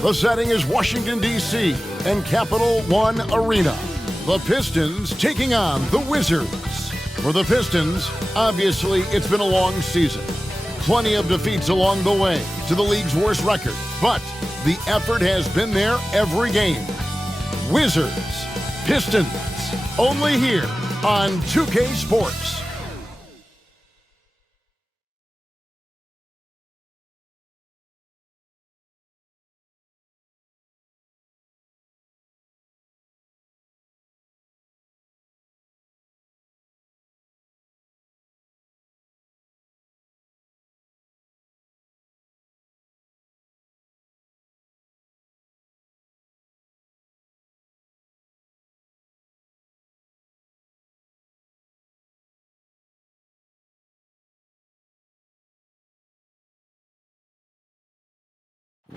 The setting is Washington, D.C. and Capital One Arena. The Pistons taking on the Wizards. For the Pistons, obviously it's been a long season. Plenty of defeats along the way to the league's worst record, but the effort has been there every game. Wizards, Pistons, only here on 2K Sports.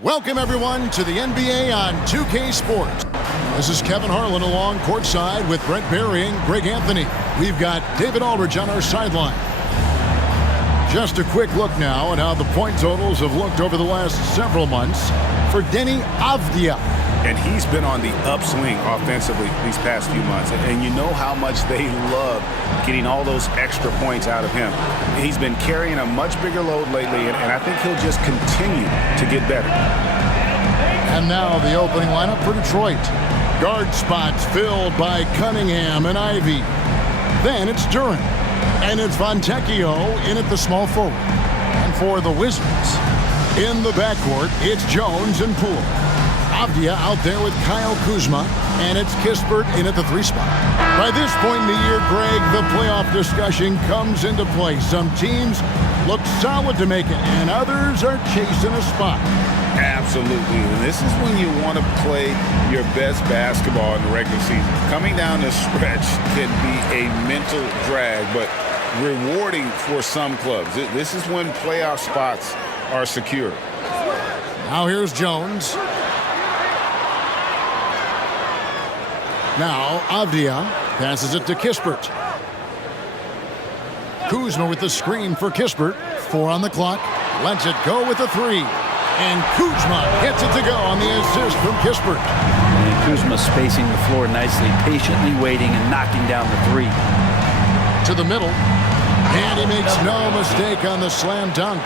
Welcome, everyone, to the NBA on 2K Sports. This is Kevin Harlan along courtside with Brent Berry and Greg Anthony. We've got David Aldridge on our sideline. Just a quick look now at how the point totals have looked over the last several months for Deni Avdija. And he's been on the upswing offensively these past few months. And you know how much they love getting all those extra points out of him. He's been carrying a much bigger load lately, and I think he'll just continue to get better. And now the opening lineup for Detroit. Guard spots filled by Cunningham and Ivy. Then it's Duran. And it's Fontecchio in at the small forward. And for the Wizards, in the backcourt, it's Jones and Poole. Avdija out there with Kyle Kuzma, and it's Kispert in at the 3 spot. By this point in the year, Greg, the playoff discussion comes into play. Some teams look solid to make it, and others are chasing a spot. Absolutely. And this is when you want to play your best basketball in the regular season. Coming down the stretch can be a mental drag, but rewarding for some clubs. This is when playoff spots are secure. Now here's Jones. Now Avdija passes it to Kispert. Kuzma with the screen for Kispert. 4 on the clock. Lets it go with the 3. And Kuzma gets it to go on the assist from Kispert. And Kuzma spacing the floor nicely, patiently waiting and knocking down the 3. To the middle. And he makes no mistake on the slam dunk.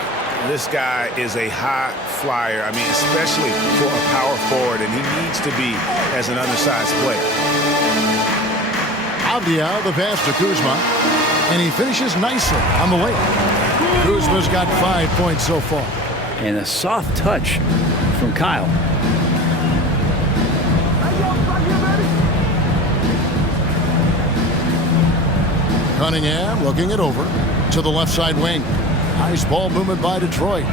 This guy is a high flyer. I mean, especially for a power forward, and he needs to be as an undersized player. Avdija, the pass to Kuzma, and he finishes nicely on the layup. Kuzma's got 5 points so far. And a soft touch from Kyle. Cunningham looking it over to the left side wing. Nice ball movement by Detroit.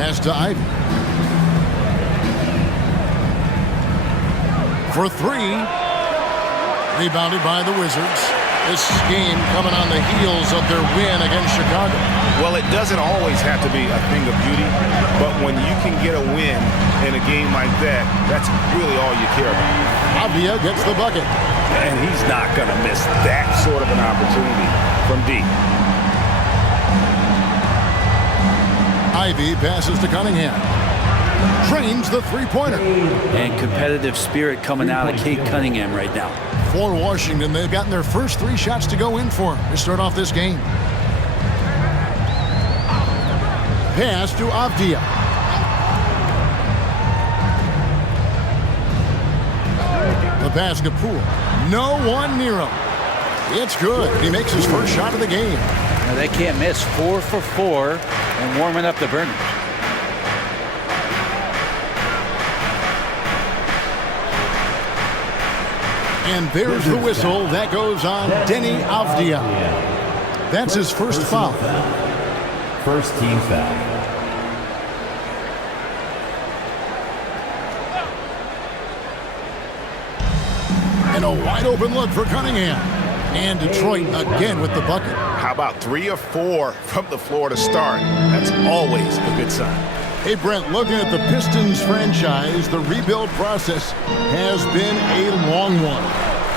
Pass to Ivy. For 3. Rebounded by the Wizards. This game coming on the heels of their win against Chicago. Well, it doesn't always have to be a thing of beauty, but when you can get a win in a game like that, that's really all you care about. Avdija gets the bucket. And he's not going to miss that sort of an opportunity from deep. Ivy passes to Cunningham. Drains the 3-pointer. And competitive spirit coming out of Kate Cunningham right now. For Washington, they've gotten their first 3 shots to go in for him to start off this game. Pass to Avdija. The pass to Poole. No one near him. It's good. He makes his first shot of the game. Now they can't miss. 4 for 4 and warming up the burners. And there's the whistle. That goes on Deni Avdija. That's his first foul. First team foul. And a wide open look for Cunningham. And Detroit again with the bucket. How about 3 or 4 from the floor to start? That's always a good sign. Hey, Brent, looking at the Pistons franchise, the rebuild process has been a long one.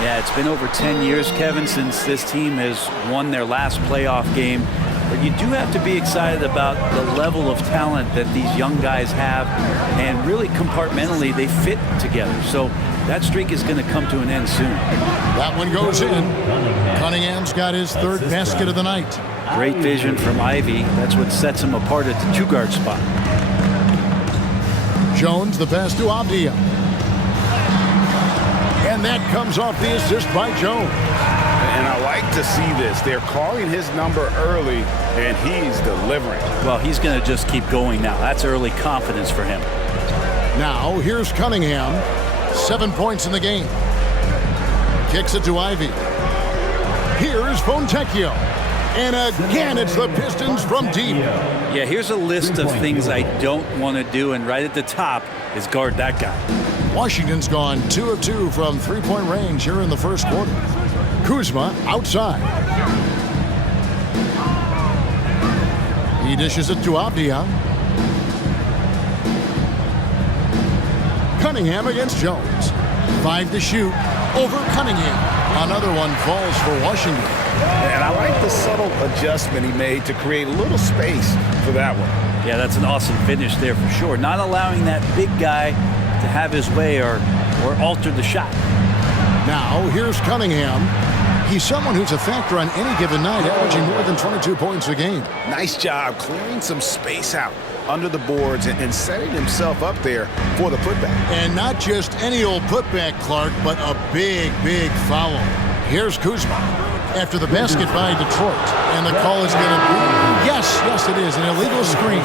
Yeah, it's been over 10 years, Kevin, since this team has won their last playoff game. But you do have to be excited about the level of talent that these young guys have, and really compartmentally they fit together. So that streak is going to come to an end soon. That one goes in. Cunningham's got his third basket of the night. Great vision from Ivy. That's what sets him apart at the two-guard spot. Jones, the pass to Abdia. And that comes off the assist by Jones. And I like to see this. They're calling his number early, and he's delivering. Well, he's going to just keep going now. That's early confidence for him. Now, here's Cunningham. 7 points in the game. Kicks it to Ivy. Here's Fontecchio. And again, it's the Pistons from deep. Yeah, here's a list of things I don't want to do, and right at the top is guard that guy. Washington's gone 2 of 2 from three-point range here in the first quarter. Kuzma outside. He dishes it to Abdia. Cunningham against Jones. 5 to shoot over Cunningham. Another one falls for Washington. And I like the subtle adjustment he made to create a little space for that one. Yeah, that's an awesome finish there for sure. Not allowing that big guy to have his way or alter the shot. Now, here's Cunningham. He's someone who's a factor on any given night, averaging more than 22 points a game. Nice job clearing some space out under the boards and setting himself up there for the putback. And not just any old putback, Clark, but a big, big foul. Here's Kuzma after the basket by Detroit. And the call is going to be, yes, it is, an illegal screen.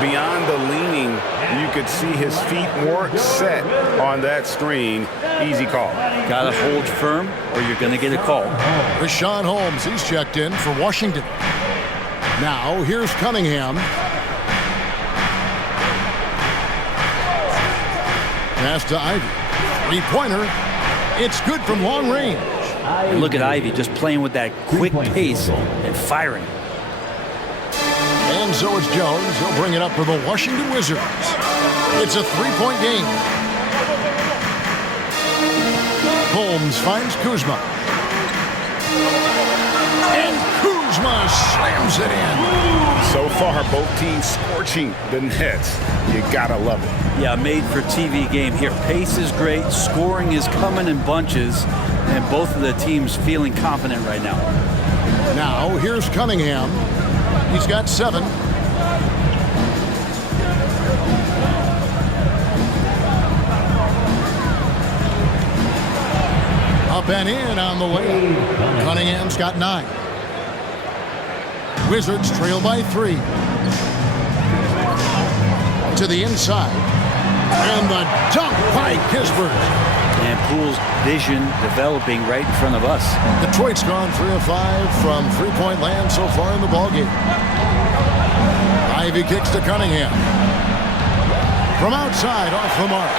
Beyond the leaning, you could see his feet more set on that screen. Easy call. Got to hold firm or you're going to get a call. Rashawn Holmes, he's checked in for Washington. Now, here's Cunningham. Pass to Ivy. Three-pointer. It's good from long range. And look at Ivy just playing with that quick pace and firing. And so it's Jones. He'll bring it up for the Washington Wizards. It's a three-point game. Holmes finds Kuzma. And Kuzma slams it in. So far, both teams scorching the nets. You gotta love it. Yeah, made for TV game here. Pace is great. Scoring is coming in bunches. And both of the teams feeling confident right now. Now, here's Cunningham. He's got 7. Up and in on the layup. Cunningham's got 9. Wizards trail by 3. To the inside. And the dunk by Kispert. And Poole's vision developing right in front of us. Detroit's gone 3 of 5 from three-point land so far in the ballgame. Ivy kicks to Cunningham. From outside, off the mark.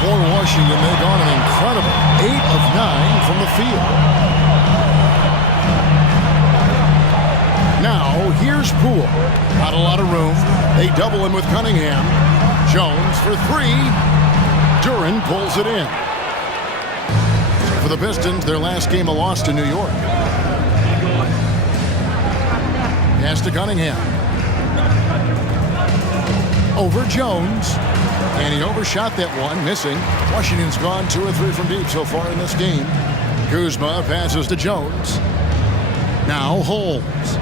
For Washington, they've gone an incredible 8 of 9 from the field. Now, here's Poole. Not a lot of room. They double him with Cunningham. Jones for 3. Duren pulls it in. For the Pistons, their last game a loss to New York. Pass to Cunningham. Over Jones. And he overshot that one, missing. Washington's gone 2 of 3 from deep so far in this game. Kuzma passes to Jones. Now Holmes.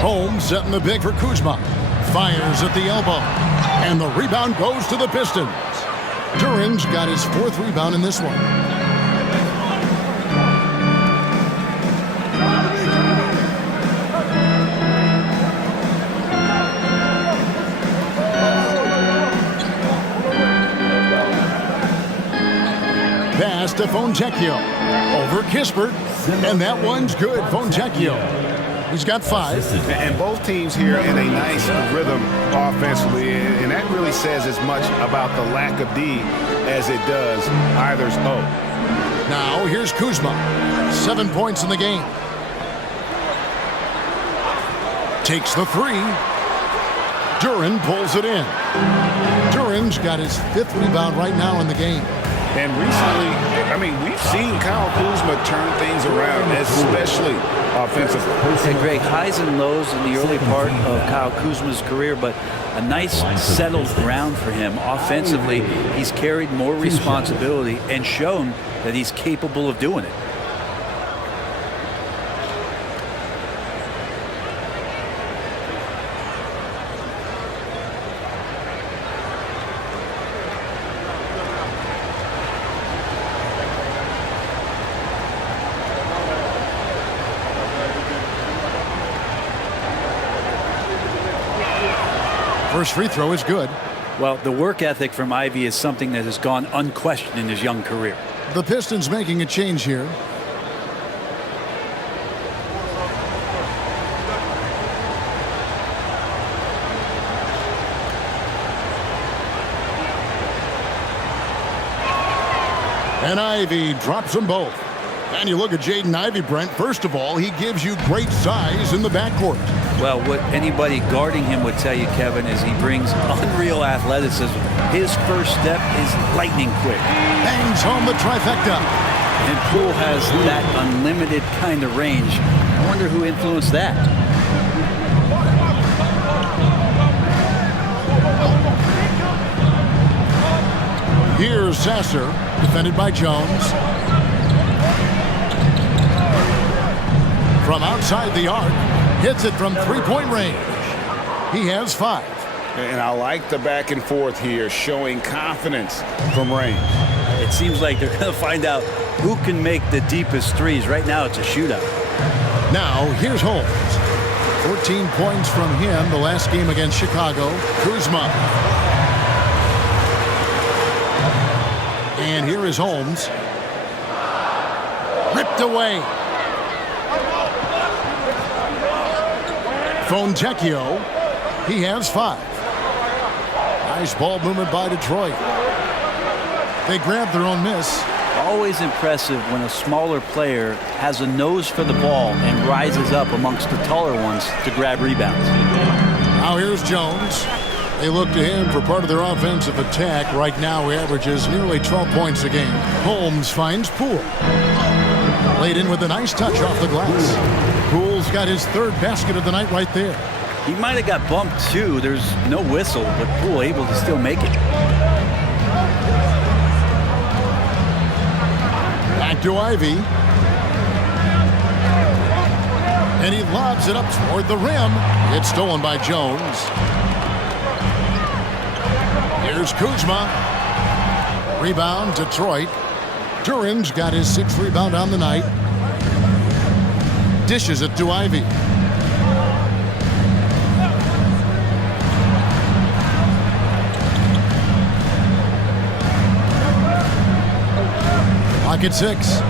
Holmes setting the big for Kuzma. Fires at the elbow. And the rebound goes to the Pistons. Duren's got his 4th rebound in this one. Pass to Fontecchio. Over Kispert. And that one's good. Fontecchio. He's got 5. And both teams here in a nice rhythm offensively, and that really says as much about the lack of D as it does either's O. Now here's Kuzma. 7 points in the game. Takes the 3. Duren pulls it in. Duren's got his 5th rebound right now in the game. And recently, I mean, we've seen Kyle Kuzma turn things around, especially offensively. And Greg, highs and lows in the early part of Kyle Kuzma's career, but a nice settled ground for him. Offensively, he's carried more responsibility and shown that he's capable of doing it. First free throw is good. Well, the work ethic from Ivy is something that has gone unquestioned in his young career. The Pistons making a change here. And Ivy drops them both. And you look at Jaden Ivey, Brent. First of all, he gives you great size in the backcourt. Well, what anybody guarding him would tell you, Kevin, is he brings unreal athleticism. His first step is lightning quick. Bangs home the trifecta. And Poole has that unlimited kind of range. I wonder who influenced that. Here's Sasser, defended by Jones. From outside the arc, hits it from three-point range. He has 5. And I like the back and forth here, showing confidence from range. It seems like they're going to find out who can make the deepest threes. Right now, it's a shootout. Now, here's Holmes. 14 points from him the last game against Chicago. Kuzma. And here is Holmes. Ripped away. Fontecchio. He has 5. Nice ball movement by Detroit. They grab their own miss. Always impressive when a smaller player has a nose for the ball and rises up amongst the taller ones to grab rebounds. Now here's Jones. They look to him for part of their offensive attack. Right now he averages nearly 12 points a game. Holmes finds Poole. Laid in with a nice touch off the glass. Poole's got his 3rd basket of the night right there. He might have got bumped too. There's no whistle, but Poole able to still make it. Back to Ivy. And he lobs it up toward the rim. It's stolen by Jones. Here's Kuzma. Rebound, Detroit. Duran's got his 6th rebound on the night. Dishes it to Ivy. Pocket 6.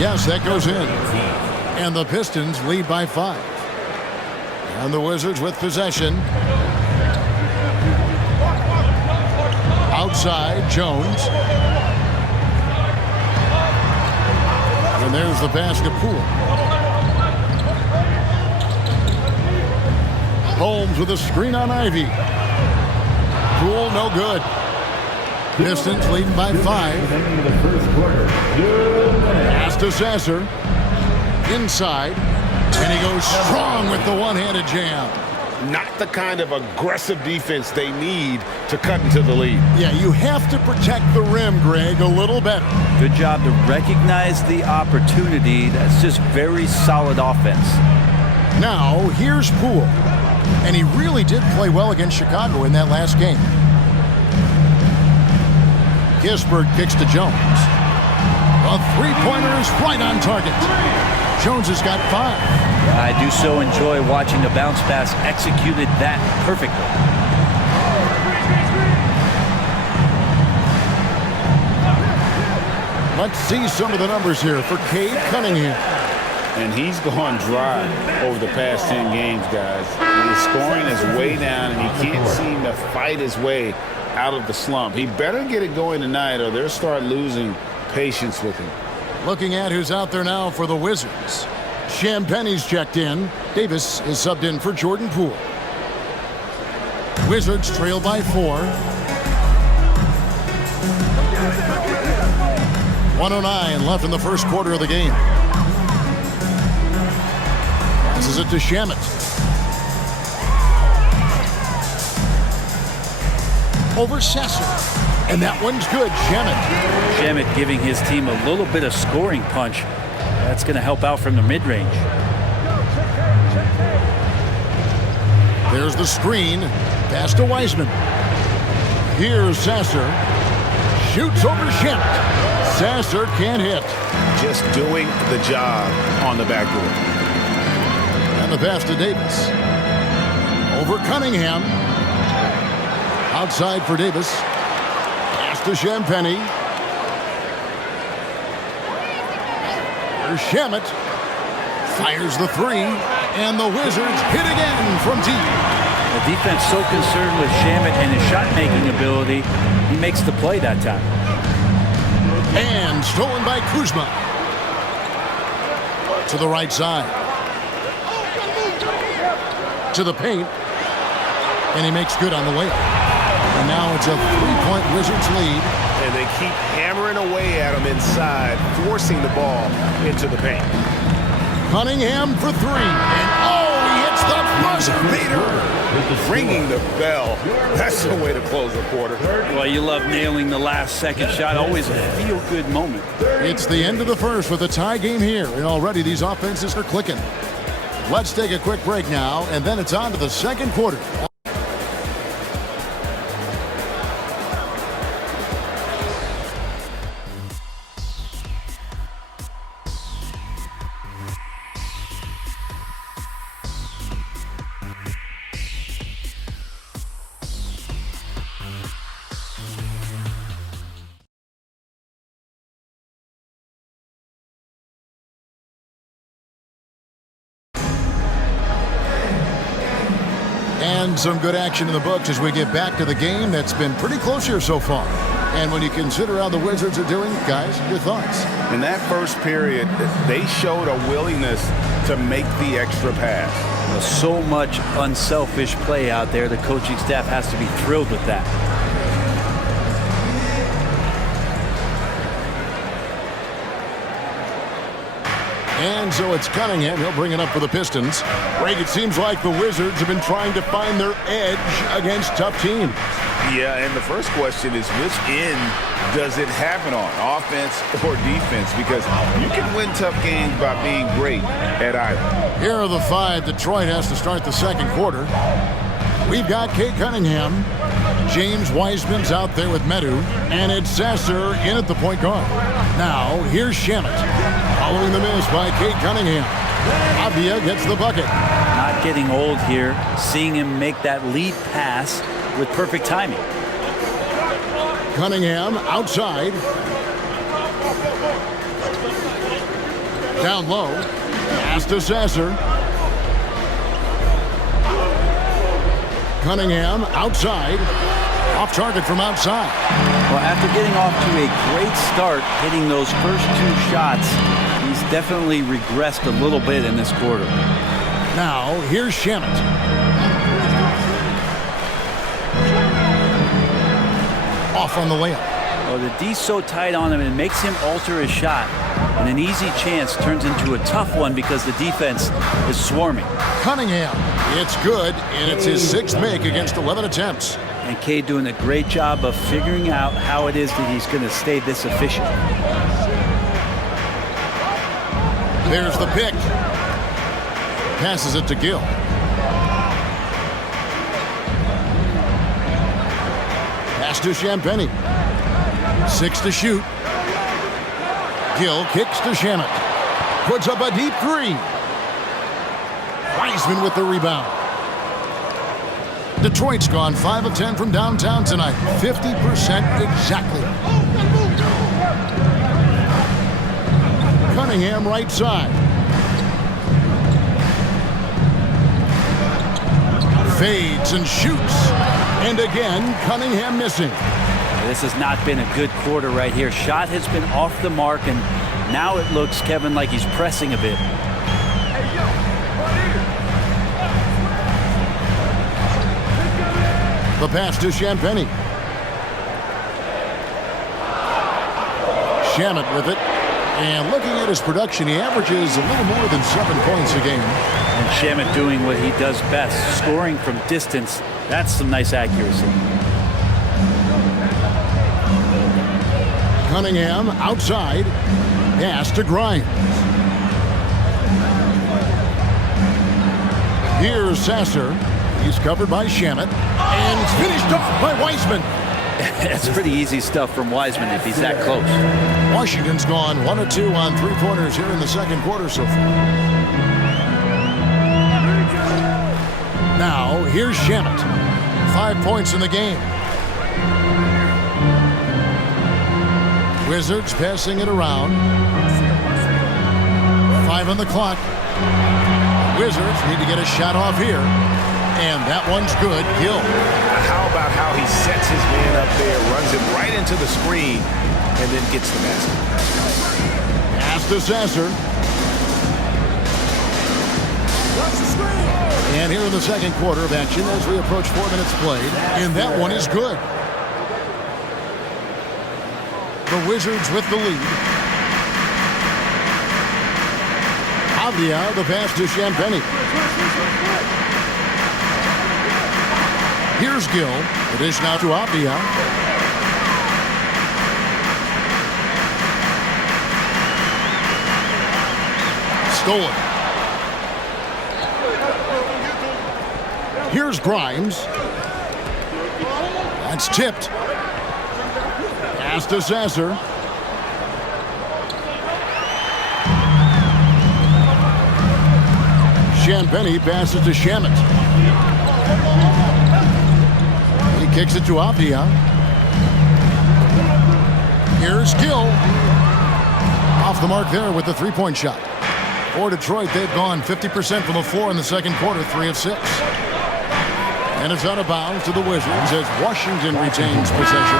Yes, that goes in. And the Pistons lead by 5. And the Wizards with possession. Outside, Jones. And there's the pass to Poole. Holmes with a screen on Ivy. Poole, no good. Pistons leading by 5. Pass to Sasser. Inside. And he goes strong with the one-handed jam. Not the kind of aggressive defense they need to cut into the lead. Yeah, you have to protect the rim, Greg, a little better. Good job to recognize the opportunity. That's just very solid offense. Now, here's Poole. And he really did play well against Chicago in that last game. Gisberg kicks to Jones. A three-pointer is right on target. Jones has got 5. I do so enjoy watching the bounce pass executed that perfectly. Let's see some of the numbers here for Cade Cunningham. And he's gone dry over the past 10 games, guys. His scoring is way down, and he can't seem to fight his way out of the slump. He better get it going tonight, or they'll start losing patience with him. Looking at who's out there now for the Wizards. Champagne's checked in. Davis is subbed in for Jordan Poole. Wizards trail by 4. 1:09 left in the first quarter of the game. Passes it to Shamet. Over Sasser. And that one's good. Shamet giving his team a little bit of scoring punch. That's going to help out from the mid-range. There's the screen. Pass to Wiseman. Here's Sasser. Shoots over Shamet. Sasser can't hit. Just doing the job on the backboard. And the pass to Davis. Over Cunningham. Outside for Davis. Pass to Champagny. Here's Shamet. Fires the three. And the Wizards hit again from deep. The defense so concerned with Shamet and his shot-making ability, he makes the play that time. And stolen by Kuzma. To the right side. To the paint. And he makes good on the way. And now it's a three-point Wizards lead. And they keep hammering away at him inside, forcing the ball into the paint. Cunningham for three. And he hits the buzzer beater. Ringing the bell. That's the way to close a quarter. Well, you love nailing the last-second shot. Always a feel-good moment. It's the end of the first with a tie game here. And already these offenses are clicking. Let's take a quick break now, and then it's on to the second quarter. And some good action in the books as we get back to the game that's been pretty close here so far. And when you consider how the Wizards are doing, guys, your thoughts? In that first period, they showed a willingness to make the extra pass. Well, so much unselfish play out there. The coaching staff has to be thrilled with that. And so it's Cunningham. He'll bring it up for the Pistons. Greg, it seems like the Wizards have been trying to find their edge against tough teams. Yeah, and the first question is, which end does it happen on, offense or defense? Because you can win tough games by being great at either. Here are the five. Detroit has to start the second quarter. We've got Cade Cunningham. James Wiseman's out there with Medu. And it's Sasser in at the point guard. Now, here's Shamet. Following the miss by Cade Cunningham. Avia gets the bucket. Not getting old here. Seeing him make that lead pass with perfect timing. Cunningham outside. Down low. Pass to Sasser. Cunningham outside. Off target from outside. Well, after getting off to a great start, hitting those first two shots, he's definitely regressed a little bit in this quarter. Now, here's Shamet. Off on the layup. Well, the D's so tight on him, it makes him alter his shot. And an easy chance turns into a tough one because the defense is swarming. Cunningham. It's good, and it's his sixth make against 11 attempts. And Cade doing a great job of figuring out how it is that he's going to stay this efficient. There's the pick. Passes it to Gill. Pass to Champagny. 6 to shoot. Gill kicks to Shamet. Puts up a deep three. Wiseman with the rebound. Detroit's gone 5 of 10 from downtown tonight. 50% exactly. Cunningham right side. Fades and shoots. And again, Cunningham missing. This has not been a good quarter right here. Shot has been off the mark, and now it looks, Kevin, like he's pressing a bit. The pass to Champagny. Shamet with it. And looking at his production, he averages a little more than 7 points a game. And Shamet doing what he does best, scoring from distance. That's some nice accuracy. Cunningham outside. Pass to Grimes. Here's Sasser. He's covered by Shamet. And it's finished off by Wiseman. That's pretty easy stuff from Wiseman if he's that close. Washington's gone 1 of 2 on 3-pointers here in the second quarter so far. Now, here's Shamet. 5 points in the game. Wizards passing it around. 5 on the clock. Wizards need to get a shot off here. And that one's good. Gill. How about how he sets his man up there, runs him right into the screen, and then gets the basket. Pass to Sasser. And here in the second quarter of action as we approach 4 minutes played. And that one is good. The Wizards with the lead. Avdia, the pass to Champagny. Here's Gill. The dish now to Avdia. Stolen. Here's Grimes. That's tipped. Pass to Sasser. Champagny passes to Shamet. He kicks it to Avdia. Here's Gill. Off the mark there with the three-point shot. For Detroit, they've gone 50% from the floor in the second quarter, 3 of 6. And it's out of bounds to the Wizards as Washington retains possession.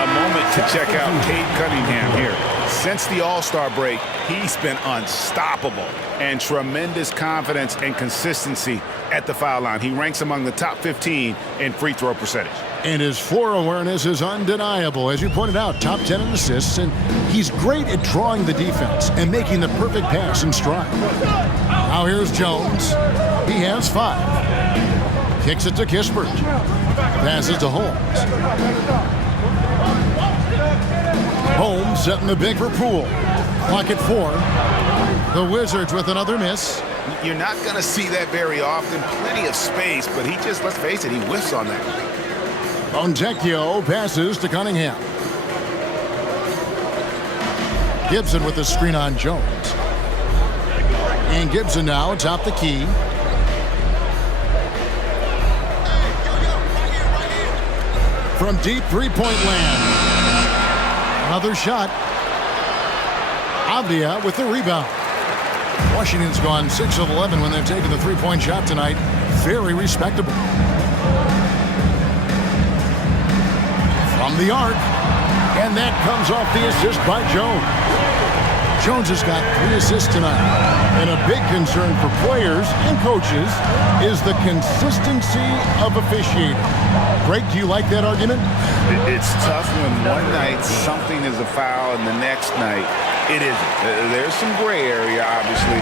A moment to check out Cade Cunningham here. Since the All-Star break, he's been unstoppable and tremendous confidence and consistency at the foul line. He ranks among the top 15 in free throw percentage. And his floor awareness is undeniable. As you pointed out, top 10 in assists, and he's great at drawing the defense and making the perfect pass in stride. Now here's Jones. He has 5. Kicks it to Kispert. Passes to Holmes. Holmes setting the big for Poole. Clock at 4. The Wizards with another miss. You're not going to see that very often. Plenty of space, but he just, let's face it, he whiffs on that. Fontecchio passes to Cunningham. Gibson with the screen on Jones. And Gibson now atop the key. From deep three-point land. Another shot. Avdia with the rebound. Washington's gone 6 of 11 when they've taken the three-point shot tonight. Very respectable. From the arc. And that comes off the assist by Jones. Jones has got 3 assists tonight. And a big concern for players and coaches is the consistency of officiating. Greg, do you like that argument? It's tough when one night something is a foul and the next night it isn't. There's some gray area, obviously,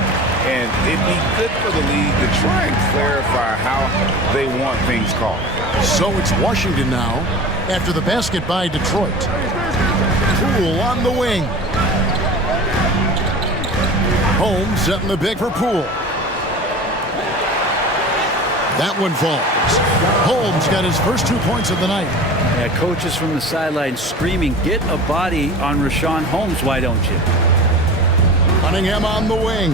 and it'd be good for the league to try and clarify how they want things called. So it's Washington now after the basket by Detroit. Poole on the wing. Holmes setting the big for Poole. That one falls. Holmes got his first 2 points of the night. Yeah, coaches from the sideline screaming, get a body on Rashawn Holmes, why don't you? Cunningham on the wing.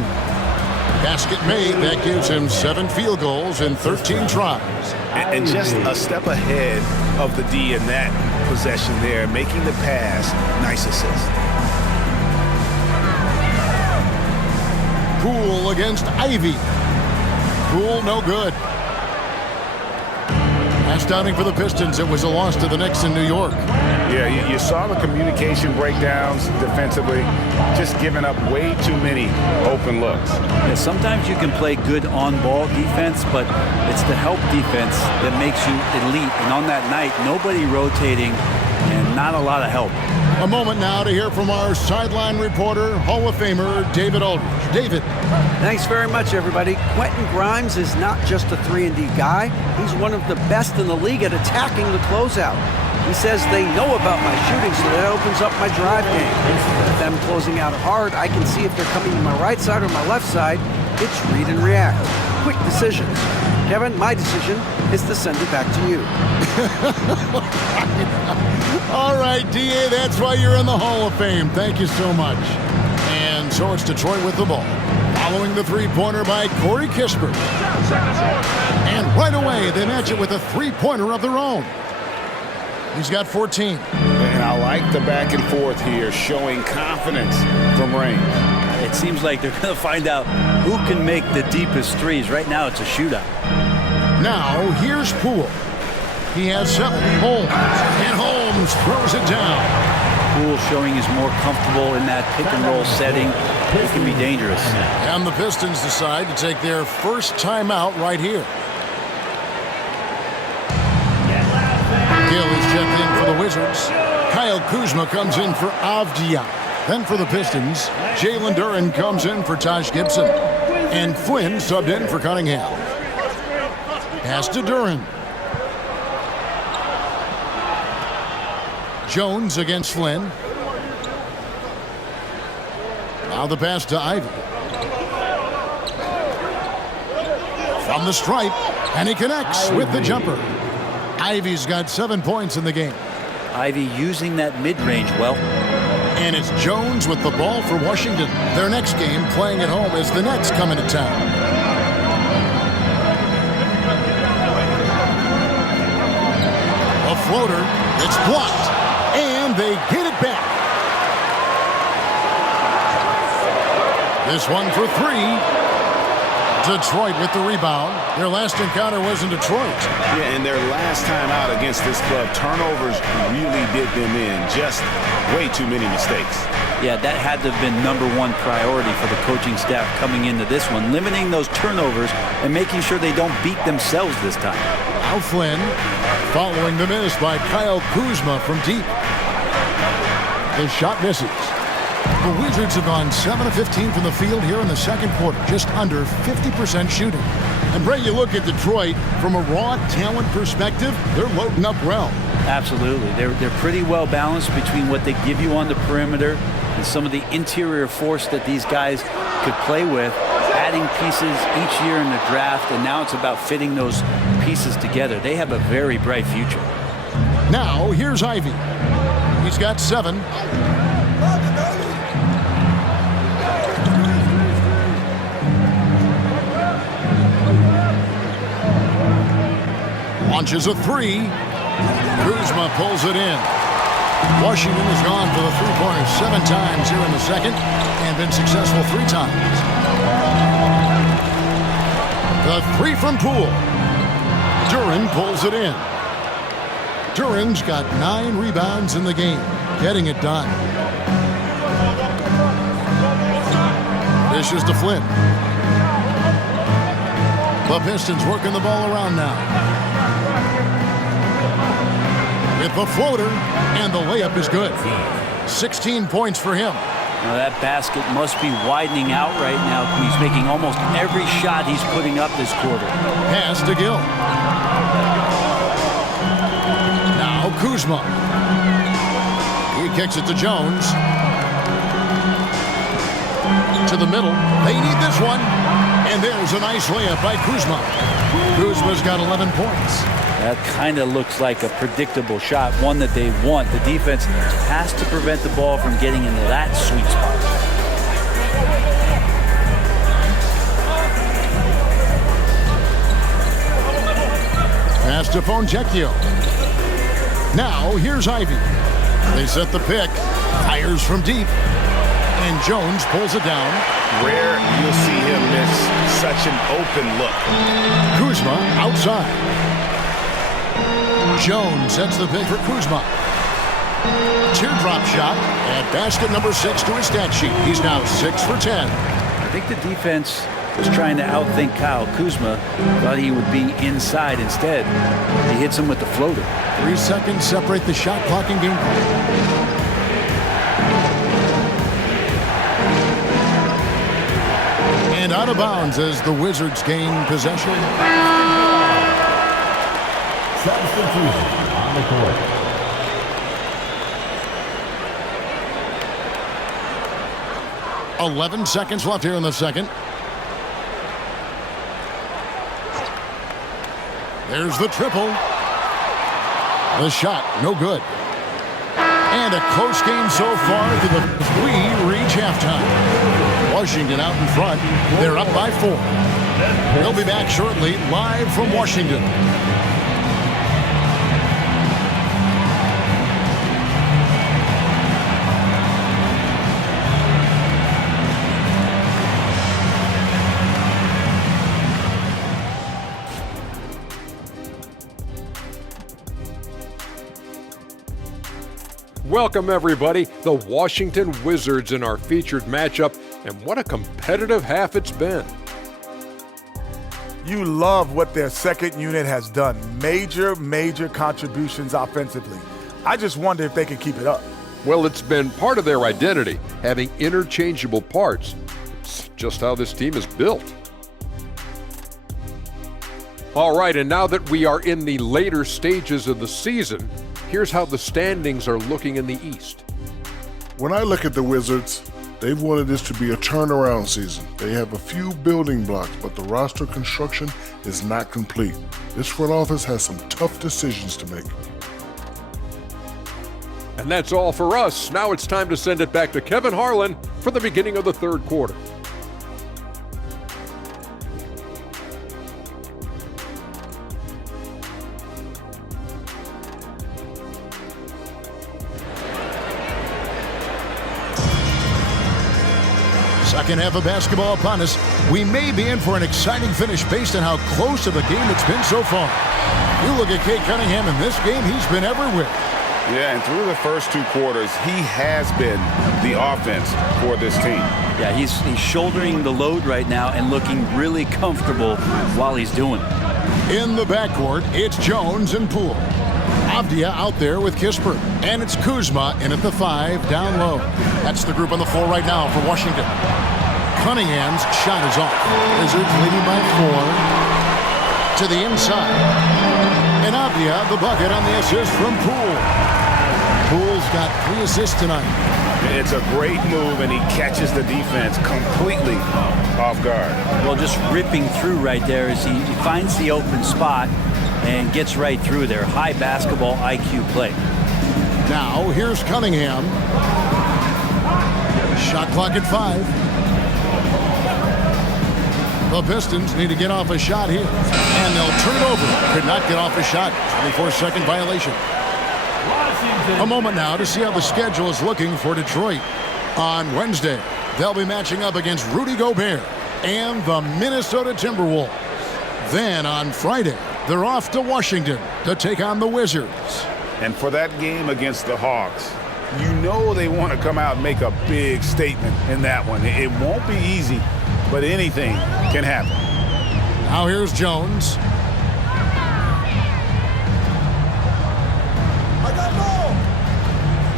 Basket made. That gives him 7 field goals in 13 tries. And just a step ahead of the D in that possession there, making the pass. Nice assist. Poole against Ivy. Poole no good. That's downing for the Pistons. It was a loss to the Knicks in New York. Yeah, you saw the communication breakdowns defensively, just giving up way too many open looks. Yeah, sometimes you can play good on-ball defense, but it's the help defense that makes you elite. And on that night, nobody rotating and not a lot of help. A moment now to hear from our sideline reporter, Hall of Famer David Aldridge. David. Thanks very much, everybody. Quentin Grimes is not just a 3-and-D guy. He's one of the best in the league at attacking the closeout. He says they know about my shooting, so that opens up my drive game. With them closing out hard, I can see if they're coming to my right side or my left side. It's read and react. Quick decisions. Kevin, my decision is to send it back to you. All right, D.A., that's why you're in the Hall of Fame. Thank you so much. And so it's Detroit with the ball. Following the three-pointer by Corey Kispert. And right away, they match it with a three-pointer of their own. He's got 14. And I like the back and forth here, showing confidence from range. It seems like they're going to find out who can make the deepest threes. Right now, it's a shootout. Now, here's Poole. He has 7. Holmes. And Holmes throws it down. Poole showing he's more comfortable in that pick-and-roll setting. It can be dangerous. And the Pistons decide to take their first timeout right here. Gill is checked in for the Wizards. Kyle Kuzma comes in for Avdia. Then for the Pistons, Jalen Duren comes in for Taj Gibson. And Flynn subbed in for Cunningham. Pass to Duren. Jones against Flynn. Now the pass to Ivy. From the stripe, and he connects with the jumper. Ivy's got 7 points in the game. Ivy using that mid-range well. And it's Jones with the ball for Washington. Their next game playing at home as the Nets come into town. A floater, it's blocked, and they get it back. This one for 3. Detroit with the rebound. Their last encounter was in Detroit. Yeah, and their last time out against this club, turnovers really did them in. Just way too many mistakes. Yeah, that had to have been #1 priority for the coaching staff coming into this one, limiting those turnovers and making sure they don't beat themselves this time. Now Flynn, following the miss by Kyle Kuzma from deep. The shot misses. The Wizards have gone 7 of 15 from the field here in the second quarter, just under 50% shooting. And Bray, you look at Detroit from a raw talent perspective, they're loading up well. Absolutely. They're pretty well balanced between what they give you on the perimeter and some of the interior force that these guys could play with, adding pieces each year in the draft, and now it's about fitting those pieces together. They have a very bright future. Now, here's Ivy. He's got 7. Launches a 3. Kuzma pulls it in. Washington has gone for the three-pointers 7 times here in the second and been successful 3 times. The 3 from Poole. Duren pulls it in. Duren's got 9 rebounds in the game, getting it done. Dishes to Flynn. The Pistons working the ball around now. With the floater, and the layup is good. 16 points for him. Now that basket must be widening out right now. He's making almost every shot he's putting up this quarter. Pass to Gill. Now Kuzma. He kicks it to Jones. To the middle. They need this one. And there's a nice layup by Kuzma. Kuzma's got 11 points. That kind of looks like a predictable shot, one that they want. The defense has to prevent the ball from getting into that sweet spot. Pass to Fontecchio. Now, here's Ivy. They set the pick. Fires from deep. And Jones pulls it down. Rare you'll see him miss such an open look. Kuzma outside. Jones sets the pick for Kuzma. Teardrop shot at basket number 6 to his stat sheet. He's now 6 for 10. I think the defense was trying to outthink Kyle Kuzma. Thought he would be inside instead. He hits him with the floater. 3 seconds separate the shot clock and game clock. And out of bounds as the Wizards gain possession. Substitution on the court. 11 seconds left here in the second. There's the triple. The shot, no good. And a close game so far we reach halftime. Washington out in front. They're up by 4. They'll be back shortly, live from Washington. Welcome, everybody. The Washington Wizards in our featured matchup, and what a competitive half it's been. You love what their second unit has done. Major contributions offensively. I just wonder if they can keep it up. Well, it's been part of their identity, having interchangeable parts. It's just how this team is built. All right, and now that we are in the later stages of the season, here's how the standings are looking in the East. When I look at the Wizards, they've wanted this to be a turnaround season. They have a few building blocks, but the roster construction is not complete. This front office has some tough decisions to make. And that's all for us. Now it's time to send it back to Kevin Harlan for the beginning of the third quarter. Second half of basketball upon us. We may be in for an exciting finish based on how close of a game it's been so far. You look at Cade Cunningham in this game, he's been everywhere. Yeah, and through the first 2 quarters, he has been the offense for this team. Yeah, he's shouldering the load right now and looking really comfortable while he's doing it. In the backcourt, it's Jones and Poole. Avdia out there with Kisper. And it's Kuzma in at the 5, down low. That's the group on the floor right now for Washington. Cunningham's shot is off. Wizards leading by 4 to the inside. And Avdia, the bucket on the assist from Poole. Poole's got 3 assists tonight. It's a great move, and he catches the defense completely off guard. Well, just ripping through right there as he finds the open spot and gets right through there. High basketball IQ play. Now, here's Cunningham. Shot clock at 5. The Pistons need to get off a shot here. And they'll turn it over. Could not get off a shot. 24-second violation. A moment now to see how the schedule is looking for Detroit. On Wednesday, they'll be matching up against Rudy Gobert and the Minnesota Timberwolves. Then on Friday, they're off to Washington to take on the Wizards. And for that game against the Hawks, you know they want to come out and make a big statement in that one. It won't be easy, but anything can happen. Now here's Jones.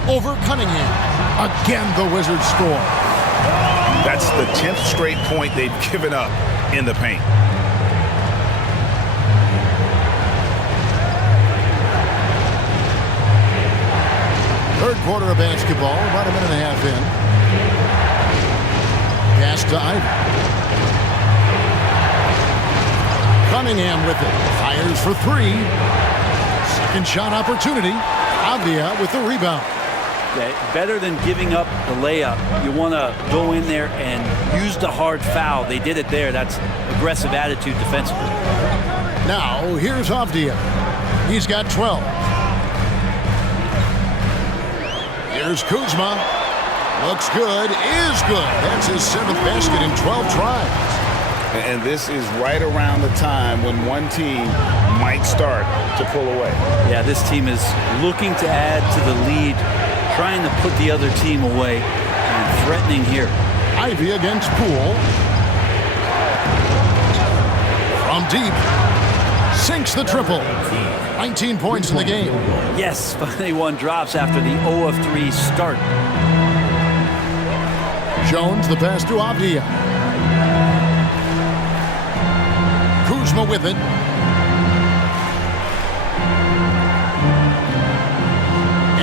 Over Cunningham. Again, the Wizards score. That's the 10th straight point they've given up in the paint. Third quarter of basketball, about a minute and a half in. Pass to Ivy. Cunningham with it. Fires for 3. Second shot opportunity. Avdia with the rebound. Yeah, better than giving up the layup, you want to go in there and use the hard foul. They did it there. That's aggressive attitude defensively. Now, here's Avdia. He's got 12. Here's Kuzma. Looks good, is good. That's his 7th basket in 12 tries. And this is right around the time when one team might start to pull away. Yeah, this team is looking to add to the lead, trying to put the other team away, and threatening here. Ivy against Poole. From deep, sinks the triple. 19 points in the game. Yes, finally one drops after the 0 of 3 start. Jones, the pass to Avdia. Kuzma with it.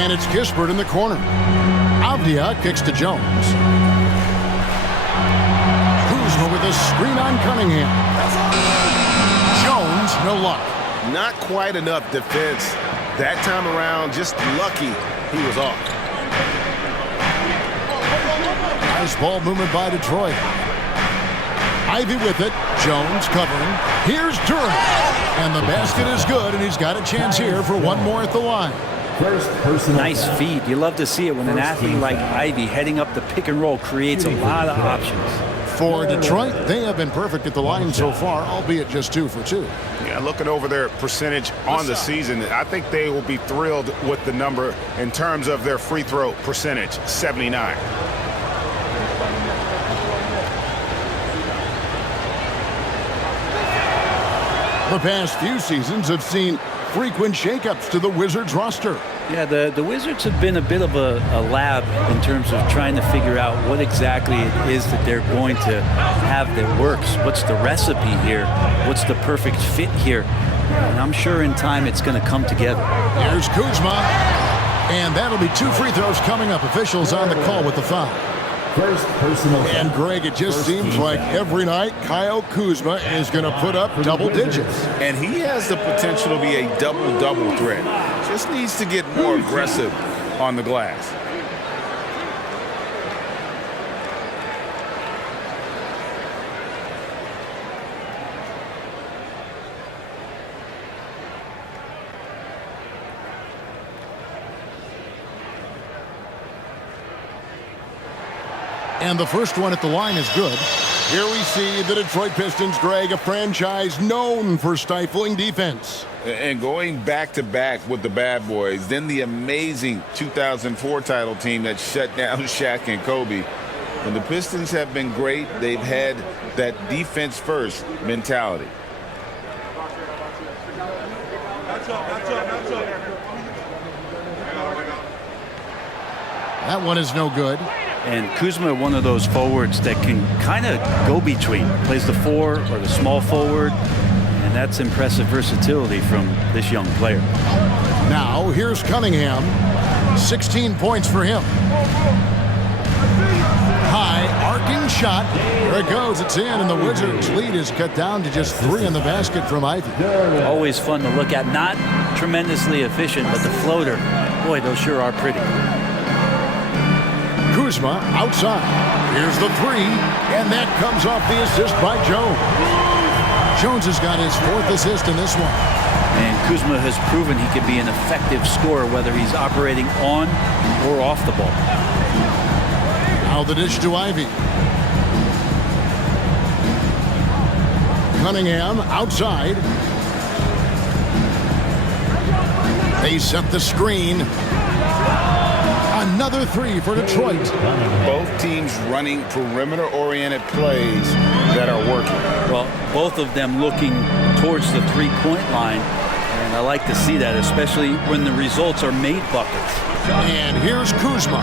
And it's Kispert in the corner. Avdia kicks to Jones. Kuzma with a screen on Cunningham. Jones, no luck. Not quite enough defense that time around. Just lucky he was off. Nice ball movement by Detroit. Ivy with it. Jones covering. Here's Durant. And the basket is good, and he's got a chance here for one more at the line. Nice feed. You love to see it when an athlete like Ivy heading up the pick and roll creates a lot of options. For Detroit, they have been perfect at the line so far, albeit just 2 for 2. Yeah, looking over their percentage on the season, I think they will be thrilled with the number in terms of their free throw percentage, 79. The past few seasons have seen frequent shakeups to the Wizards roster. Yeah, the Wizards have been a bit of a lab in terms of trying to figure out what exactly it is that they're going to have that works. What's the recipe here? What's the perfect fit here? And I'm sure in time it's going to come together. Here's Kuzma. And that'll be 2 free throws coming up. Officials on the call with the foul. First personal. And Greg, it just seems like every night Kyle Kuzma is going to put up double digits. And he has the potential to be a double-double threat. Just needs to get more aggressive on the glass. And the first one at the line is good. Here we see the Detroit Pistons, Greg, a franchise known for stifling defense. And going back-to-back with the bad boys, then the amazing 2004 title team that shut down Shaq and Kobe. When the Pistons have been great, they've had that defense-first mentality. That one is no good. And Kuzma, one of those forwards that can kind of go between. Plays the 4 or the small forward. And that's impressive versatility from this young player. Now, here's Cunningham. 16 points for him. High, arcing shot. There it goes. It's in, and the Wizards' lead is cut down to just 3 in the basket from Ivy. Always fun to look at. Not tremendously efficient, but the floater, boy, those sure are pretty. Kuzma outside. Here's the 3, and that comes off the assist by Jones. Jones has got his 4th assist in this one. And Kuzma has proven he can be an effective scorer, whether he's operating on or off the ball. Now the dish to Ivy. Cunningham outside. They set the screen. Another 3 for Detroit. Both teams running perimeter-oriented plays that are working. Well, both of them looking towards the three-point line, and I like to see that, especially when the results are made buckets. And here's Kuzma,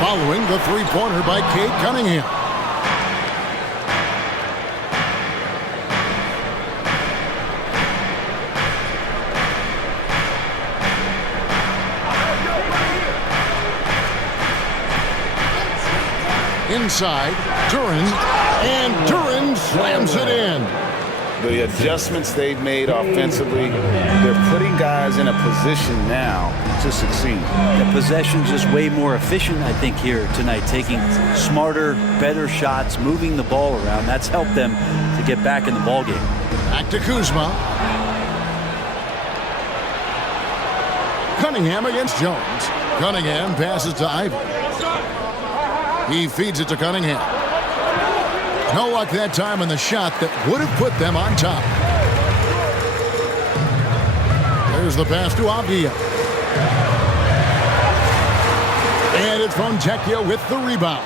following the three-pointer by Cade Cunningham. Inside, Duran, and Duran slams it in. The adjustments they've made offensively, they're putting guys in a position now to succeed. The possession's just way more efficient, I think, here tonight, taking smarter, better shots, moving the ball around. That's helped them to get back in the ballgame. Back to Kuzma. Cunningham against Jones. Cunningham passes to Ivy. He feeds it to Cunningham. No luck that time on the shot that would have put them on top. There's the pass to Avdia. And it's Fontecchio with the rebound.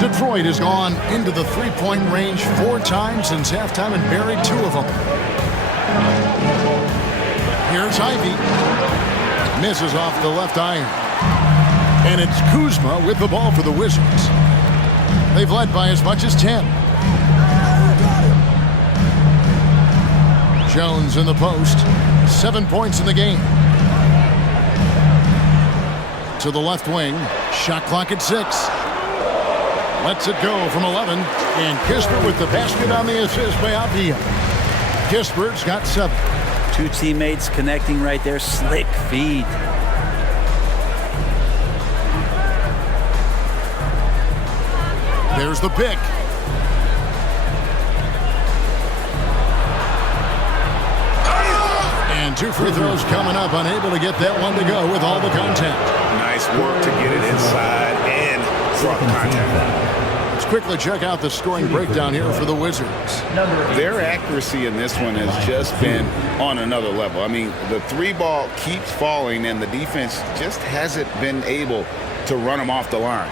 Detroit has gone into the three-point range 4 times since halftime and buried 2 of them. Here's Ivy. Misses off the left iron. And it's Kuzma with the ball for the Wizards. They've led by as much as 10. Jones in the post. 7 points in the game. To the left wing. Shot clock at 6. Lets it go from 11. And Kispert with the basket on the assist by Avdia. Kispert's got 7. 2 teammates connecting right there. Slick feed. There's the pick. And 2 free throws coming up. Unable to get that one to go with all the contact. Nice work to get it inside and draw contact. Let's quickly check out the scoring breakdown here for the Wizards. Their accuracy in this one has just been on another level. I mean, the 3 ball keeps falling, and the defense just hasn't been able to run them off the line.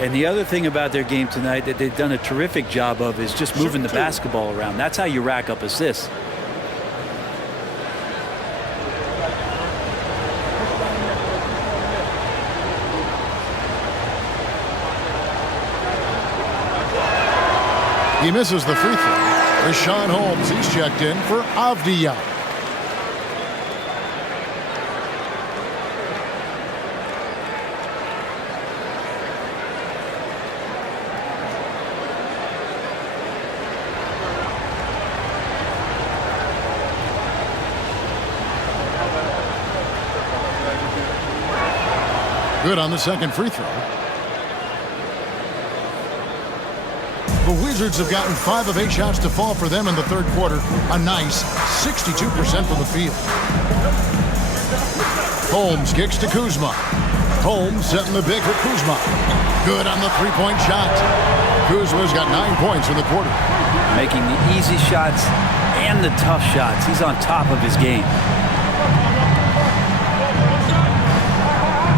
And the other thing about their game tonight that they've done a terrific job of is just moving the basketball around. That's how you rack up assists. He misses the free throw. Rashawn Holmes, he's checked in for Avdia. Good on the second free throw. The Wizards have gotten 5 of 8 shots to fall for them in the third quarter. A nice 62% from the field. Holmes kicks to Kuzma. Holmes setting the big for Kuzma. Good on the three-point shot. Kuzma's got 9 points in the quarter. Making the easy shots and the tough shots. He's on top of his game.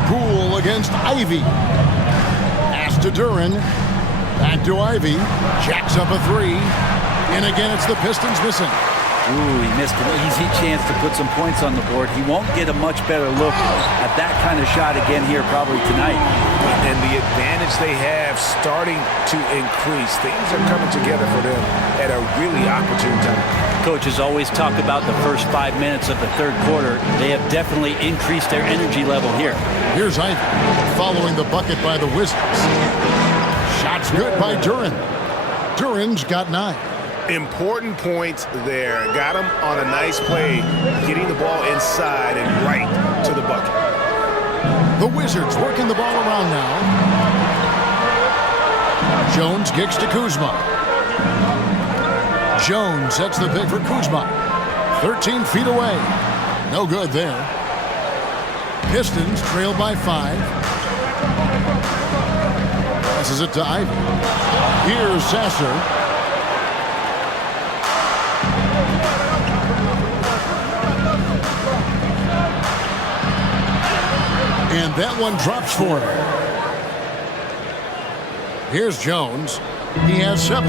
Poole against Ivy. Pass to Duran. Back to Ivy. Jacks up a 3. And again, it's the Pistons missing. Ooh, he missed an easy chance to put some points on the board. He won't get a much better look at that kind of shot again here probably tonight. And the advantage they have starting to increase. Things are coming together for them at a really opportune time. Coaches always talk about the first 5 minutes of the third quarter. They have definitely increased their energy level here. Here's Ivy following the bucket by the Wizards. Shot's good by Duran. Duran's got 9. Important points there. Got him on a nice play, getting the ball inside and right to the bucket. The Wizards working the ball around now. Jones kicks to Kuzma. Jones sets the pick for Kuzma. 13 feet away. No good there. Pistons trailed by 5. Passes it to Ivy. Here's Sasser. And that one drops for him. Here's Jones. He has 7.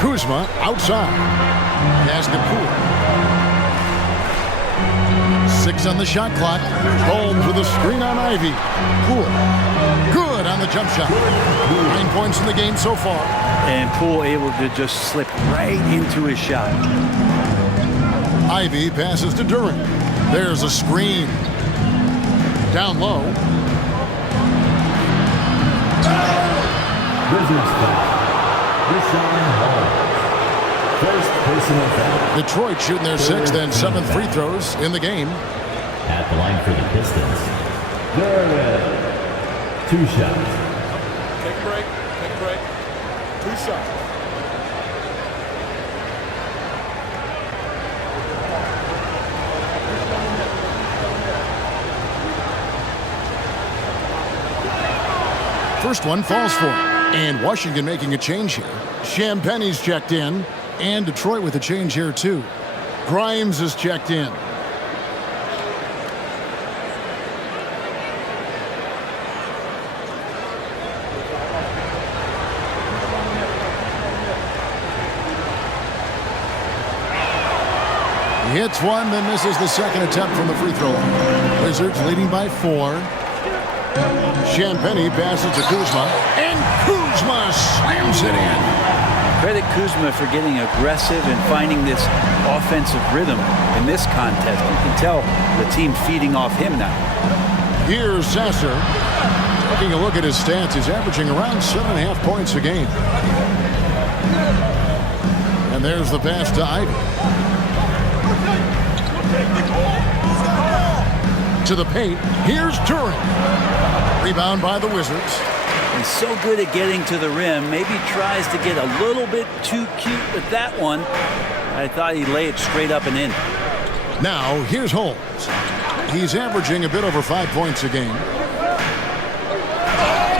Kuzma outside. Pass to Poole. 6 on the shot clock. Holmes with a screen on Ivy. Poole. Good on the jump shot. 9 points in the game so far. And Poole able to just slip right into his shot. Ivy passes to Duran. There's a screen. Down low. Wizards foul. Rashawn Holmes. First personal foul. Detroit shooting their 6th and 7th free throws in the game. At the line for the Pistons. Duran. 2 shots. Take a break. Take a break. 2 shots. First one falls for him. And Washington making a change here. Champagne's checked in. And Detroit with a change here, too. Grimes is checked in. He hits one, then misses the second attempt from the free throw line. Wizards leading by 4. Champagny passes to Kuzma, and Kuzma slams it in. Credit Kuzma for getting aggressive and finding this offensive rhythm in this contest. You can tell the team feeding off him now. Here's Sasser. Taking a look at his stats, he's averaging around 7.5 points a game. And there's the pass to Ivy. To the paint. Here's Turin. Rebound by the Wizards. He's so good at getting to the rim. Maybe tries to get a little bit too cute with that one. I thought he'd lay it straight up and in. Now, here's Holmes. He's averaging a bit over 5 points a game.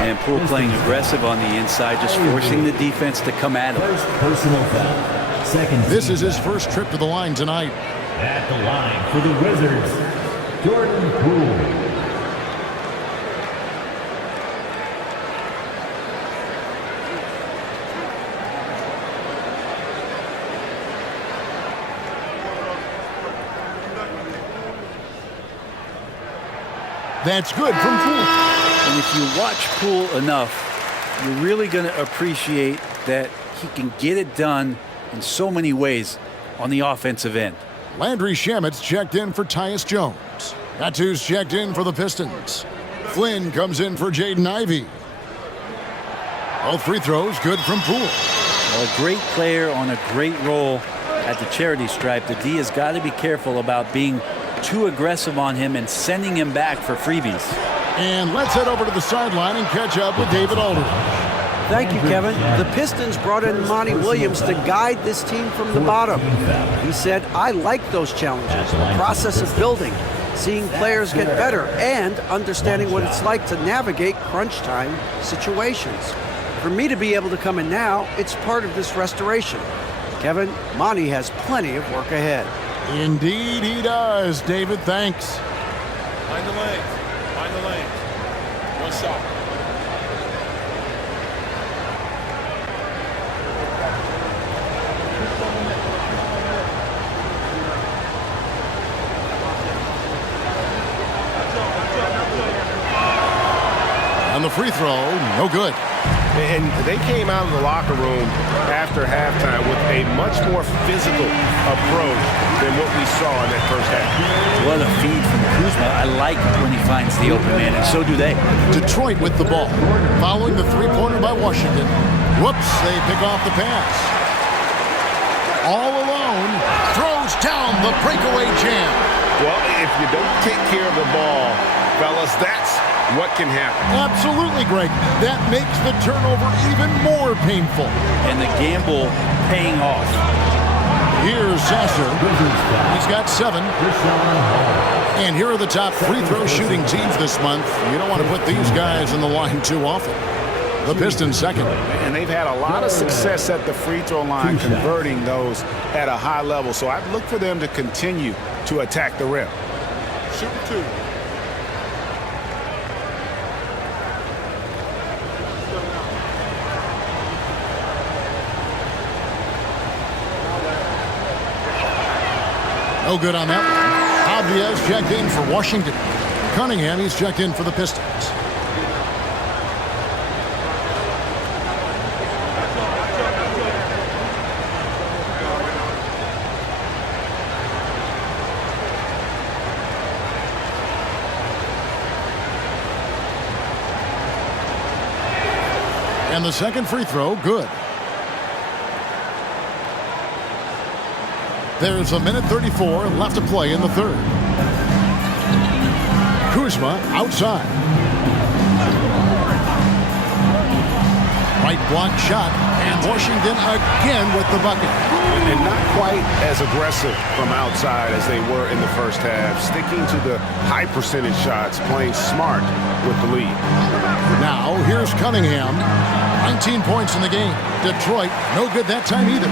And Poole playing aggressive on the inside, just forcing the defense to come at him. First personal foul. Second. This is his first trip to the line tonight. At the line for the Wizards, Jordan Poole. That's good from Poole. And if you watch Poole enough, you're really going to appreciate that he can get it done in so many ways on the offensive end. Landry Shamit's checked in for Tyus Jones. Natu's checked in for the Pistons. Flynn comes in for Jaden Ivey. All free throws good from Poole. Well, a great player on a great role at the charity stripe. The D has got to be careful about being too aggressive on him and sending him back for freebies. And let's head over to the sideline and catch up with David Aldridge. Thank you, Kevin. The Pistons brought in Monty Williams to guide this team from the bottom. He said, I like those challenges, the process of building, seeing players get better, and understanding what it's like to navigate crunch time situations. For me to be able to come in now, it's part of this restoration. Kevin, Monty has plenty of work ahead. Indeed he does, David. Thanks. Find the lane. Find the lane. One shot. On the free throw, no good. And they came out of the locker room after halftime with a much more physical approach than what we saw in that first half. What a feed from Kuzma. I like when he finds the open man, and so do they. Detroit with the ball. Following the three-pointer by Washington. Whoops, they pick off the pass. All alone, throws down the breakaway jam. Well, if you don't take care of the ball, fellas, that's what can happen. Absolutely, Greg. That makes the turnover even more painful. And the gamble paying off. Here's Sasser. He's got 7. And here are the top free throw shooting teams this month. You don't want to put these guys in the line too often. The Pistons second. And they've had a lot of success at the free throw line, converting those at a high level. So I'd look for them to continue to attack the rim. Shoot 2. No good on that one. Obvious checked in for Washington. Cunningham, he's checked in for the Pistons. And the second free throw, good. There's a minute 34 left to play in the third. Kuzma outside. Right block shot, and Washington again with the bucket. And not quite as aggressive from outside as they were in the first half, sticking to the high percentage shots, playing smart with the lead. Now, here's Cunningham. 19 points in the game. Detroit, no good that time either.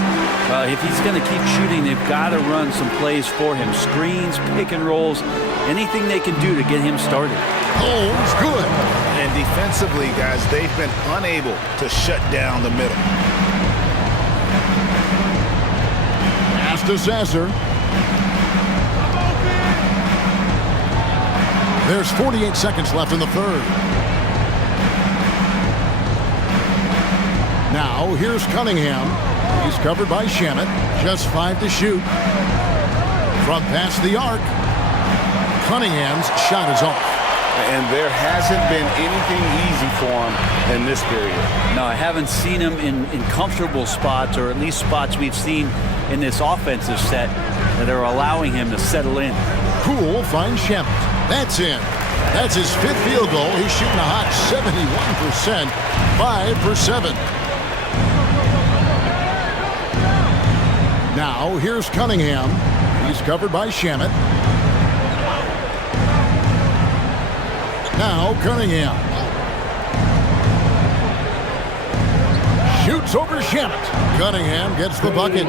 Well, if he's going to keep shooting, they've got to run some plays for him. Screens, pick and rolls, anything they can do to get him started. Holmes, good. And defensively, guys, they've been unable to shut down the middle. Pass to Sasser. There's 48 seconds left in the third. Now, here's Cunningham. He's covered by Shamet. Just 5 to shoot. From past the arc. Cunningham's shot is off. And there hasn't been anything easy for him in this period. No, I haven't seen him in comfortable spots, or at least spots we've seen in this offensive set that are allowing him to settle in. Poole finds Shamet. That's in. That's his 5th field goal. He's shooting a hot 71%. 5 for 7. Now, here's Cunningham. He's covered by Shamet. Now, Cunningham. Shoots over Shamet. Cunningham gets the bucket.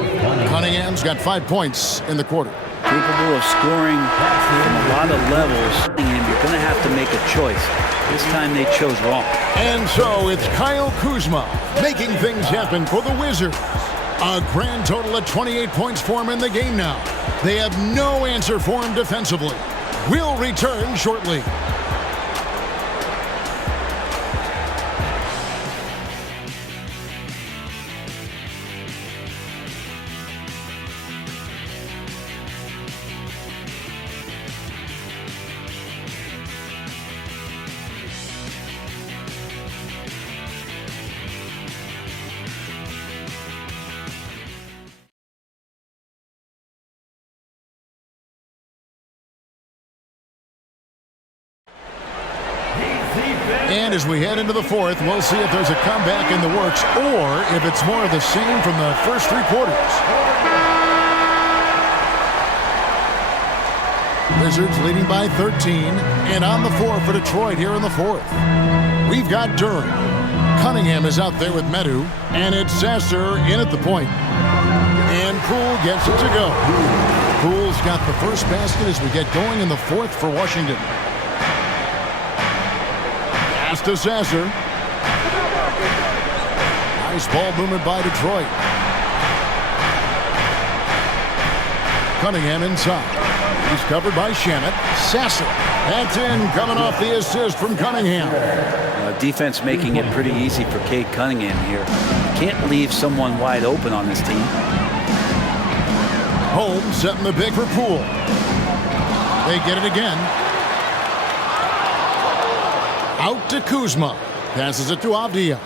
Cunningham's got 5 points in the quarter. Capable of scoring from a lot of levels, and you're going to have to make a choice. This time they chose wrong. And so it's Kyle Kuzma making things happen for the Wizards. A grand total of 28 points for him in the game now. They have no answer for him defensively. We'll return shortly. And as we head into the fourth, we'll see if there's a comeback in the works or if it's more of the same from the first 3 quarters. Wizards leading by 13 and on the floor for Detroit here in the fourth. We've got Durham. Cunningham is out there with Medu, and it's Sasser in at the point. And Poole gets it to go. Poole's got the first basket as we get going in the fourth for Washington. Pass to Sasser. Nice ball movement by Detroit. Cunningham inside. He's covered by Shamet. Sasser. That's in, coming off the assist from Cunningham. Defense making it pretty easy for Cade Cunningham here. Can't leave someone wide open on this team. Holmes setting the pick for Poole. They get it again. Out to Kuzma. Passes it to Avdia.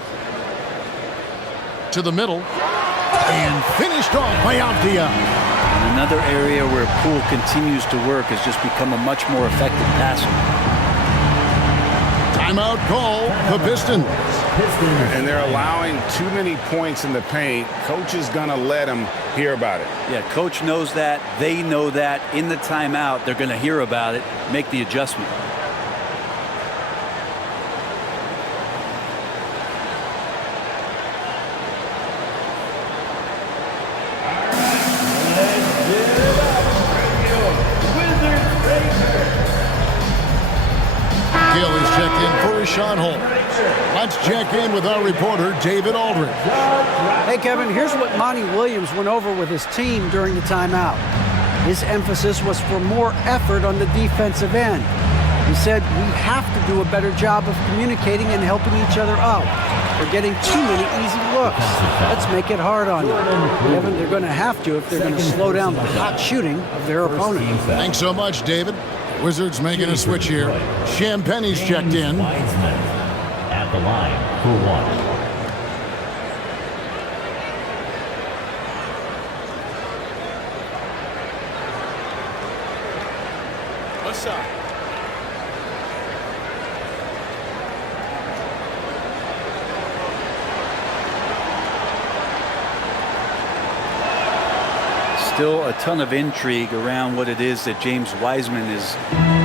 To the middle. And finished off by Avdia. And another area where Poole continues to work has just become a much more effective passer. Timeout call, the Pistons. And they're allowing too many points in the paint. Coach is going to let them hear about it. Yeah, coach knows that. They know that. In the timeout, they're going to hear about it, make the adjustment. Sean Holmes. Let's check in with our reporter, David Aldridge. Hey, Kevin, here's what Monty Williams went over with his team during the timeout. His emphasis was for more effort on the defensive end. He said, we have to do a better job of communicating and helping each other out. They're getting too many easy looks. Let's make it hard on them. Kevin, they're going to have to if they're going to slow down the hot shooting of their opponent. Thanks so much, David. Wizards making a switch here. Champagne's checked in. At the line for one. Left side. still a ton of intrigue around what it is that James Wiseman is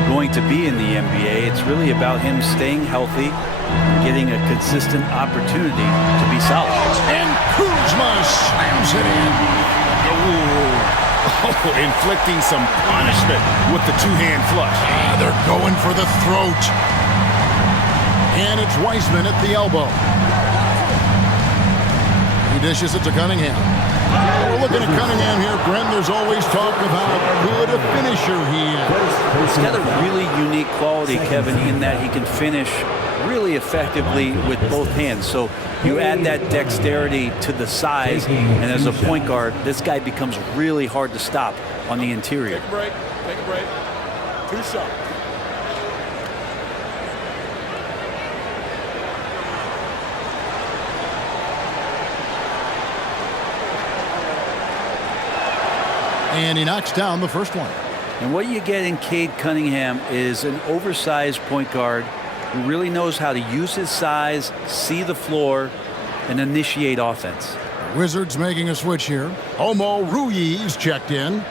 going to be in the NBA. It's really about him staying healthy and getting a consistent opportunity to be solid. And Kuzma slams it in. Oh, inflicting some punishment with the two-hand flush. They're going for the throat. And it's Wiseman at the elbow. He dishes it to Cunningham. We're looking at Cunningham here, Brent. There's always talk of how good a finisher he is. He's got a really unique quality, Kevin, in that he can finish really effectively with both hands. So you add that dexterity to the size, and as a point guard, this guy becomes really hard to stop on the interior. Take a break. Take a break. 2 shots. And he knocks down the first one. And what you get in Cade Cunningham is an oversized point guard who really knows how to use his size, see the floor, and initiate offense. Wizards making a switch here. Homo Ruiz checked in.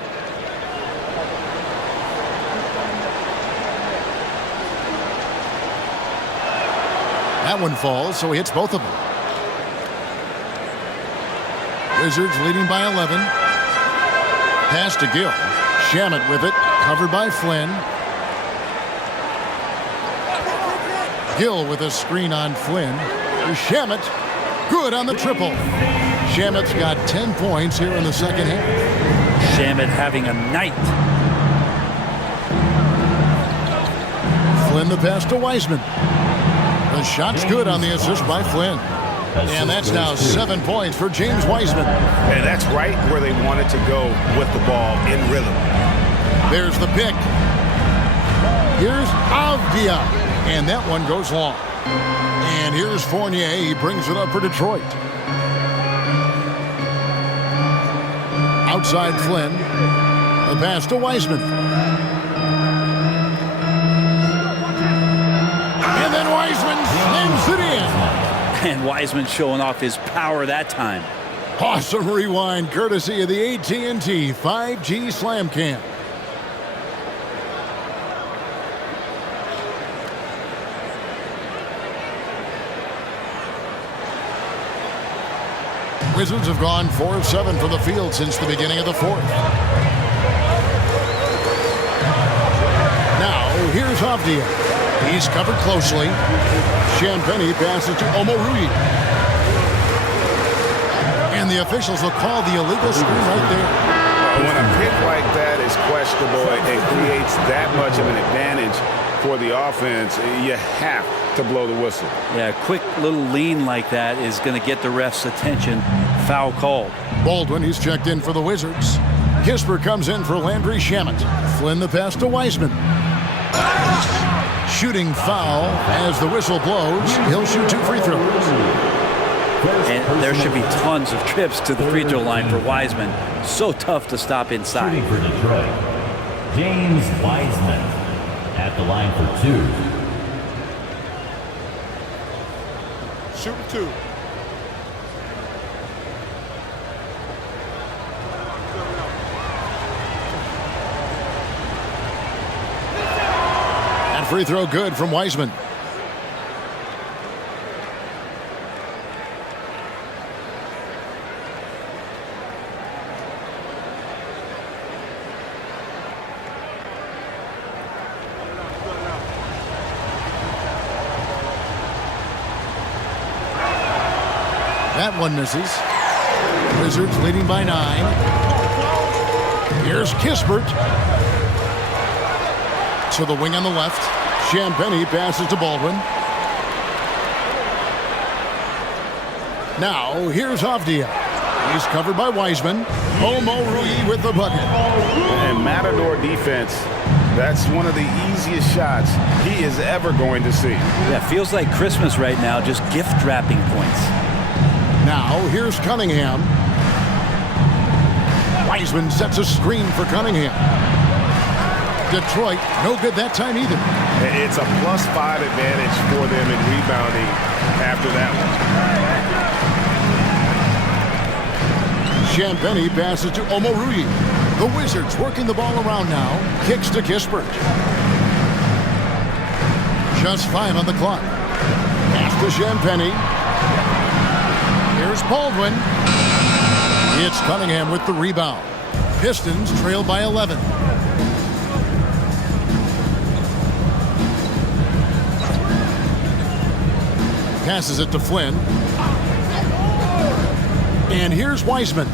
That one falls, so he hits both of them. Wizards leading by 11. Pass to Gill. Shamet with it, covered by Flynn. Gill with a screen on Flynn. Shamet, good on the triple. Shamet's got 10 points here in the second half. Shamet having a night. Flynn the pass to Wiseman. The shot's good on the assist by Flynn. And that's now 7 points for James Wiseman. And that's right where they wanted to go with the ball in rhythm. There's the pick. Here's Avdia. And that one goes long. And here's Fournier. He brings it up for Detroit. Outside Flynn. The pass to Wiseman. And then Wiseman slams it in. And Wiseman showing off his power that time. Awesome rewind courtesy of the AT&T 5G Slam Cam. Wizards have gone 4 of 7 from the field since the beginning of the fourth. Now, here's Avdia. He's covered closely. Champagny passes to Omoruyi. And the officials will call the illegal screen right there. When a pick like that is questionable, it creates that much of an advantage for the offense. You have to blow the whistle. Yeah, a quick little lean like that is going to get the ref's attention. Foul called. Baldwin, he's checked in for the Wizards. Kisper comes in for Landry Shamet. Flynn the pass to Wiseman. Shooting foul as the whistle blows. He'll shoot 2 free throws. And there should be tons of trips to the free throw line for Wiseman. So tough to stop inside. Shooting for Detroit, James Wiseman at the line for 2. Shoot 2. And free throw good from Wiseman. That one misses. Wizards leading by 9. Here's Kispert. To the wing on the left. Champagny passes to Baldwin. Now, here's Avdia. He's covered by Wiseman. Omoruyi with the bucket. And Matador defense, that's one of the easiest shots he is ever going to see. Yeah, feels like Christmas right now, just gift wrapping points. Now, here's Cunningham. Wiseman sets a screen for Cunningham. Detroit, no good that time either. It's a +5 advantage for them in rebounding after that one. Champagny passes to Omoruyi. The Wizards working the ball around now. Kicks to Kispert. Just 5 on the clock. Pass to Champagny. Here's Baldwin. It's Cunningham with the rebound. Pistons trail by 11. Passes it to Flynn. And here's Wiseman.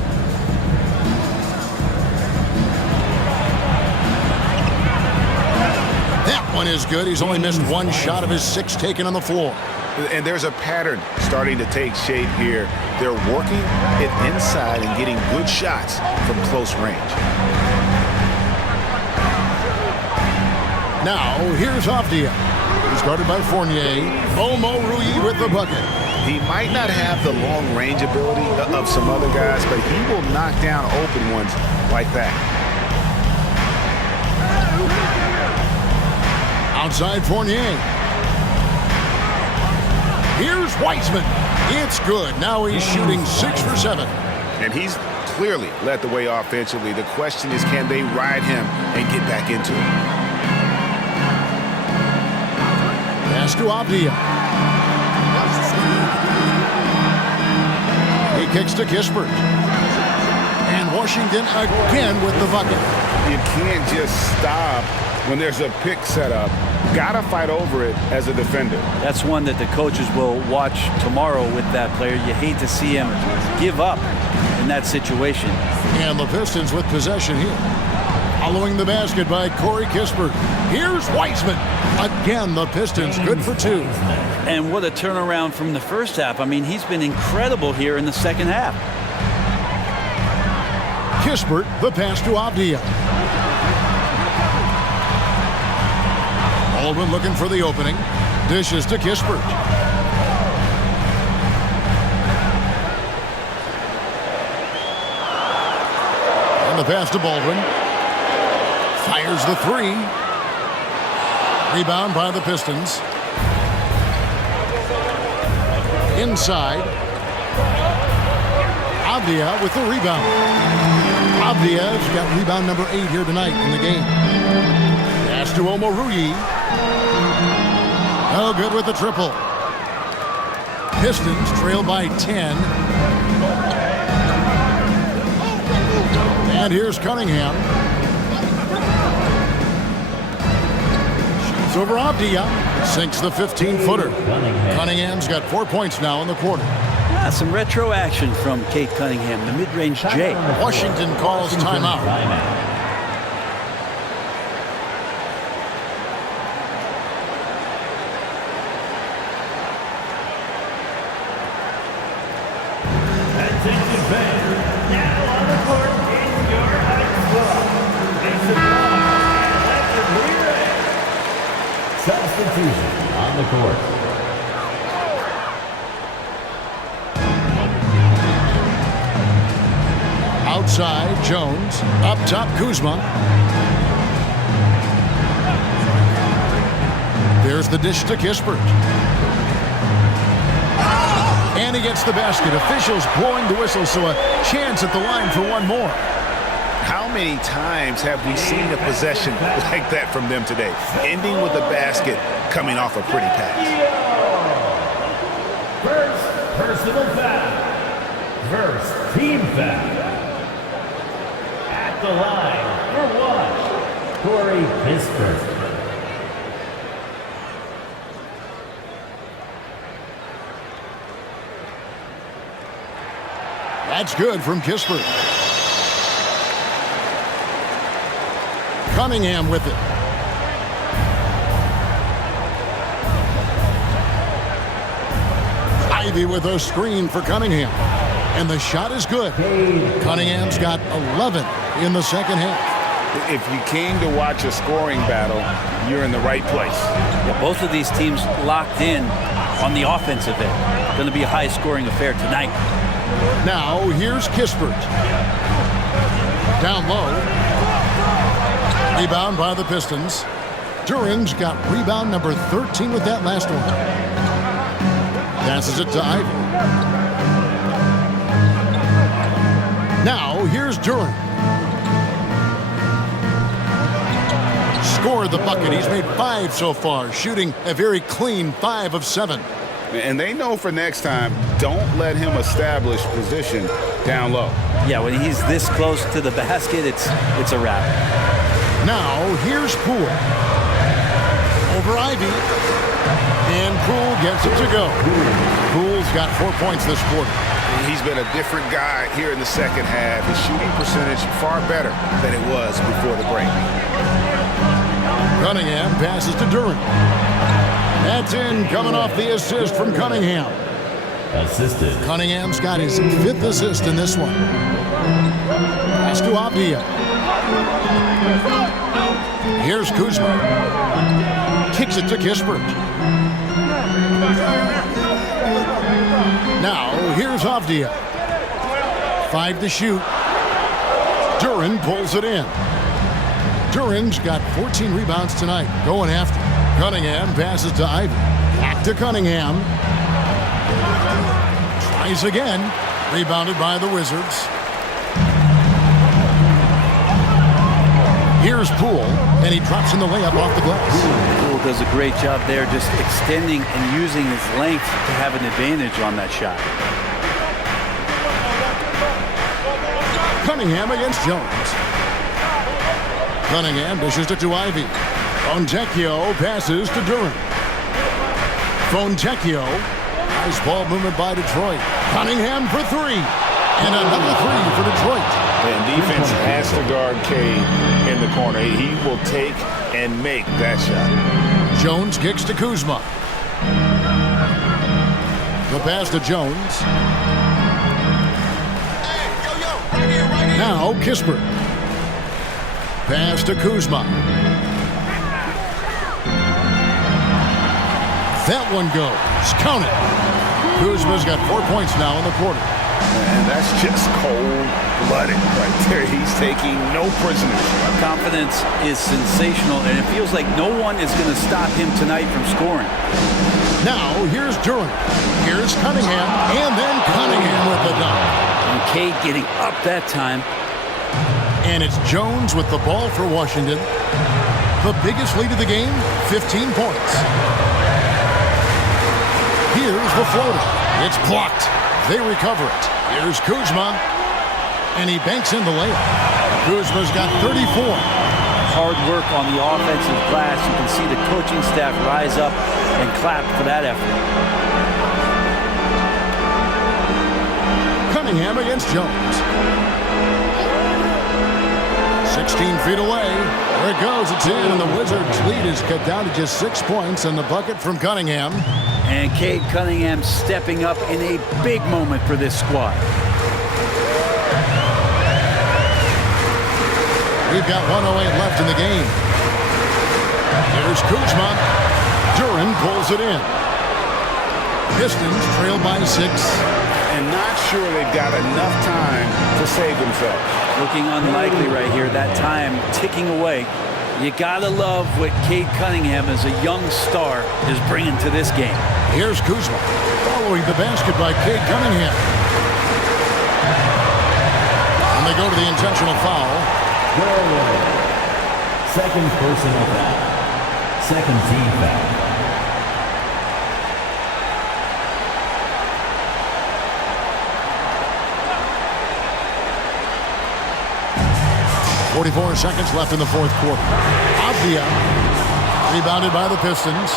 That one is good. He's only missed one shot of his 6 taken on the floor. And there's a pattern starting to take shape here. They're working it inside and getting good shots from close range. Now, here's Avdia. He's guarded by Fournier. Omoruyi with the bucket. He might not have the long-range ability of some other guys, but he will knock down open ones like that. Outside Fournier. Here's Wiseman. It's good. Now he's shooting 6 for 7. And he's clearly led the way offensively. The question is, can they ride him and get back into it? Pass to Avdia. He kicks to Kispert. And Washington again with the bucket. You can't just stop when there's a pick set up. Gotta fight over it as a defender. That's one that the coaches will watch tomorrow with that player. You hate to see him give up in that situation. And the Pistons with possession here. Following the basket by Corey Kispert. Here's Wiseman. Again, the Pistons good for 2. And what a turnaround from the first half. I mean, he's been incredible here in the second half. Kispert, the pass to Avdia. Baldwin looking for the opening. Dishes to Kispert. And the pass to Baldwin. Fires the 3. Rebound by the Pistons. Inside. Avdia with the rebound. Avdia's got rebound number 8 here tonight in the game. Pass to Omoruyi. Oh, good with the triple. Pistons trail by 10. And here's Cunningham. Shoots over Avdia. Sinks the 15-footer. Cunningham's got 4 points now in the quarter. Some retro action from Kate Cunningham, the mid-range J. Washington calls timeout. Substitution on the court. Outside, Jones. Up top, Kuzma. There's the dish to Kispert. And he gets the basket. Officials blowing the whistle, so a chance at the line for one more. How many times have we seen a possession like that from them today? Ending with a basket, coming off a pretty pass. First personal foul. First team foul. At the line for 1, Corey Kispert. That's good from Kispert. Cunningham with it. Ivy with a screen for Cunningham. And the shot is good. Cunningham's got 11 in the second half. If you came to watch a scoring battle, you're in the right place. Yeah, both of these teams locked in on the offensive end. Going to be a high-scoring affair tonight. Now, here's Kispert. Down low. Rebound by the Pistons. Duran's got rebound number 13 with that last one. Passes it to Ivy. Now, Durant. Scored the bucket. He's made 5 so far, shooting a very clean 5 of 7. And they know for next time, don't let him establish position down low. Yeah, when he's this close to the basket, it's a wrap. Now, here's Poole. Over Ivy. And Poole gets it to go. Poole's got 4 points this quarter. He's been a different guy here in the second half. His shooting percentage far better than it was before the break. Cunningham passes to Durant. That's in, coming off the assist from Cunningham. Assisted. Cunningham's got his 5th assist in this one. Pass to Avdia. Here's Kuzma. Kicks it to Kispert. Now, here's Avdia. 5 to shoot. Durant pulls it in. Durant's got 14 rebounds tonight, going after. Cunningham passes to Ivy. Back to Cunningham. Tries again. Rebounded by the Wizards. Here's Poole, and he drops in the layup off the glass. Poole does a great job there, just extending and using his length to have an advantage on that shot. Cunningham against Jones. Cunningham dishes it to Ivy. Fontecchio passes to Durant. Fontecchio. Nice ball movement by Detroit. Cunningham for 3. And another 3 for Detroit. And defense has to guard Cade in the corner. He will take and make that shot. Jones kicks to Kuzma. The pass to Jones. Now Kispert. Pass to Kuzma. That one goes. Count it. Kuzma's got 4 points now in the quarter. And that's just cold-blooded right there. He's taking no prisoners. Confidence is sensational, and it feels like no one is going to stop him tonight from scoring. Now, here's Durant. Here's Cunningham, and then Cunningham with the dunk. And Cade getting up that time. And it's Jones with the ball for Washington. The biggest lead of the game, 15 points. Here's the floater. It's blocked. They recover it. Here's Kuzma. And he banks in the layup. Kuzma's got 34. Hard work on the offensive glass. You can see the coaching staff rise up and clap for that effort. Cunningham against Jones. 16 feet away. There it goes. It's in, and the Wizards' lead is cut down to just 6 points, and the bucket from Cunningham. And Cade Cunningham stepping up in a big moment for this squad. We've got 1:08 left in the game. Here's Kuzma. Durant pulls it in. Pistons trail by 6. And not sure they've got enough time to save themselves. Looking unlikely right here. That time ticking away. You gotta love what Cade Cunningham as a young star is bringing to this game. Here's Kuzma following the basket by Cade Cunningham. And they go to the intentional foul. Second personal foul. Second team foul. .44 seconds left in the fourth quarter. Avdia rebounded by the Pistons.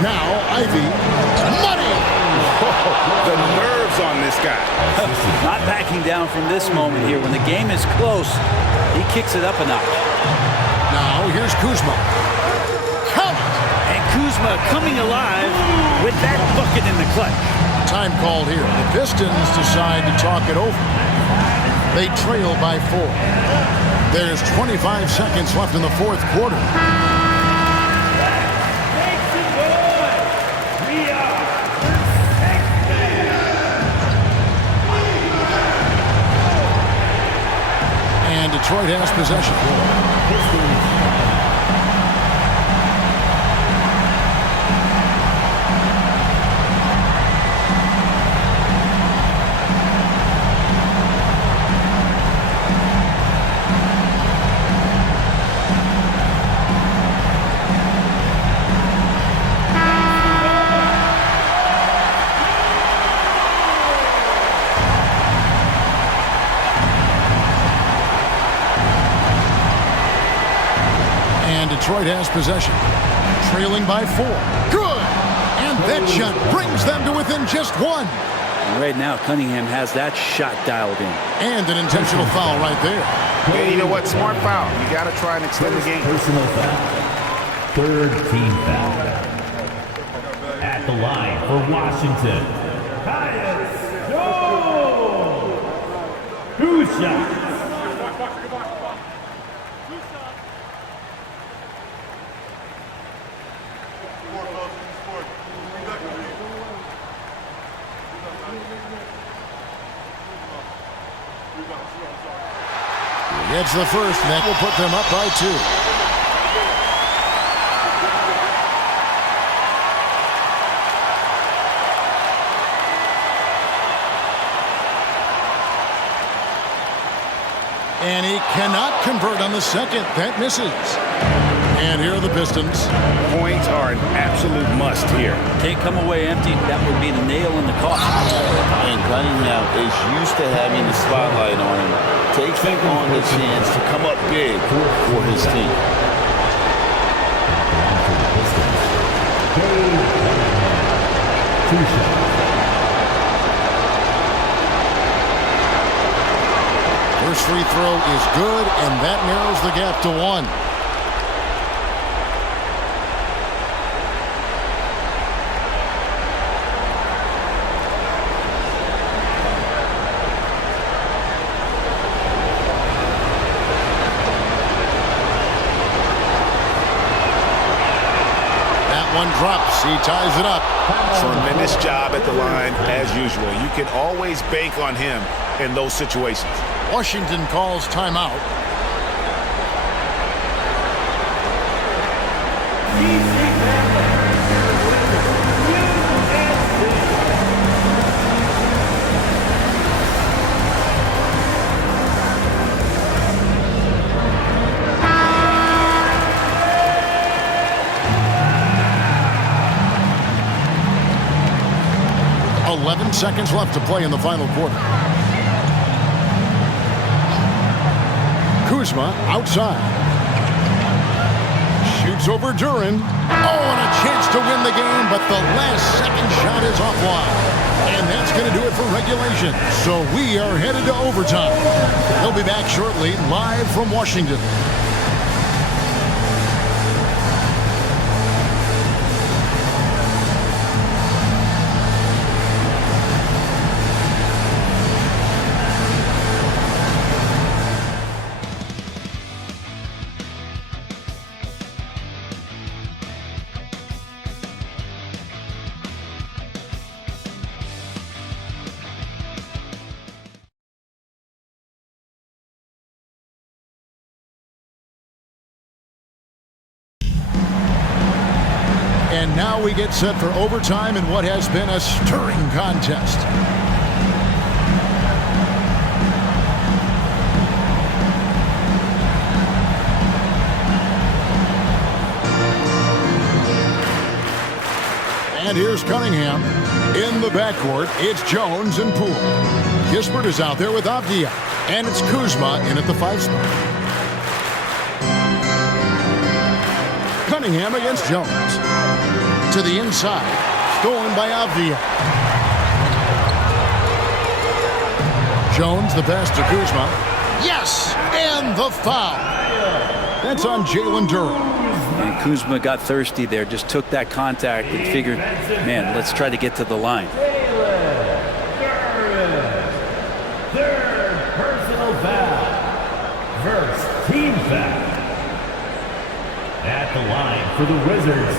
Now Ivy. Money! The nerves on this guy. Not backing down from this moment here. When the game is close, he kicks it up a notch. Now here's Kuzma. Count! And Kuzma coming alive with that bucket in the clutch. Time called here. The Pistons decide to talk it over. They trail by 4. There's 25 seconds left in the fourth quarter. And Detroit has possession. Detroit has possession. Trailing by 4. Good! And that shot brings them to within just 1. And right now, Cunningham has that shot dialed in. And an intentional foul right there. Yeah, you know what? Smart foul. You got to try and extend the game. Personal foul. Third team foul. At the line for Washington. Two shots. Gets the first, and that will put them up by 2. And he cannot convert on the second. That misses. And here are the Pistons. Points are an absolute must here. Can't come away empty. That would be the nail in the coffin. And Cunningham is used to having the spotlight on him, taking on the chance to come up big for his team. Two shots. First free throw is good, and that narrows the gap to 1. One drops. He ties it up. Tremendous job at the line as usual. You can always bank on him in those situations. Washington calls timeout. Seconds left to play in the final quarter. Kuzma outside. Shoots over Duran. Oh, and a chance to win the game, but the last second shot is offline. And that's going to do it for regulation. So we are headed to overtime. They'll be back shortly, live from Washington. And now we get set for overtime in what has been a stirring contest. And here's Cunningham. In the backcourt, it's Jones and Poole. Kispert is out there with Avdia. And it's Kuzma in at the 5 spot. Cunningham against Jones. To the inside. Stolen by Avdia. Jones, the pass to Kuzma. Yes! And the foul. That's on Jalen Duran. And Kuzma got thirsty there, just took that contact and figured, man, let's try to get to the line. Third personal foul. First team foul. At the line for the Wizards,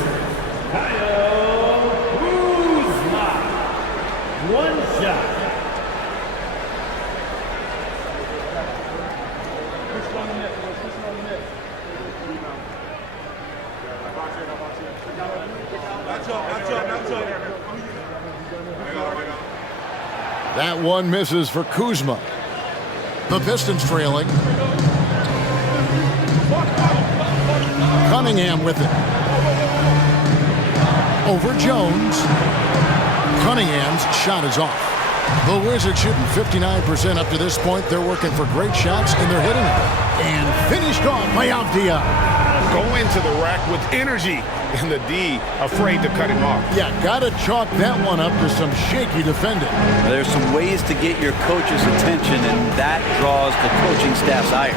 Kyle Kuzma. One shot. That one misses for Kuzma. The Pistons trailing. Cunningham with it. Over Jones. Cunningham's shot is off. The Wizards shooting 59% up to this point. They're working for great shots, and they're hitting them. And finished off by Avdia. go into the rack with energy, and the D afraid to cut him off. Yeah, got to chalk that one up to some shaky defending. There's some ways to get your coach's attention, and that draws the coaching staff's ire.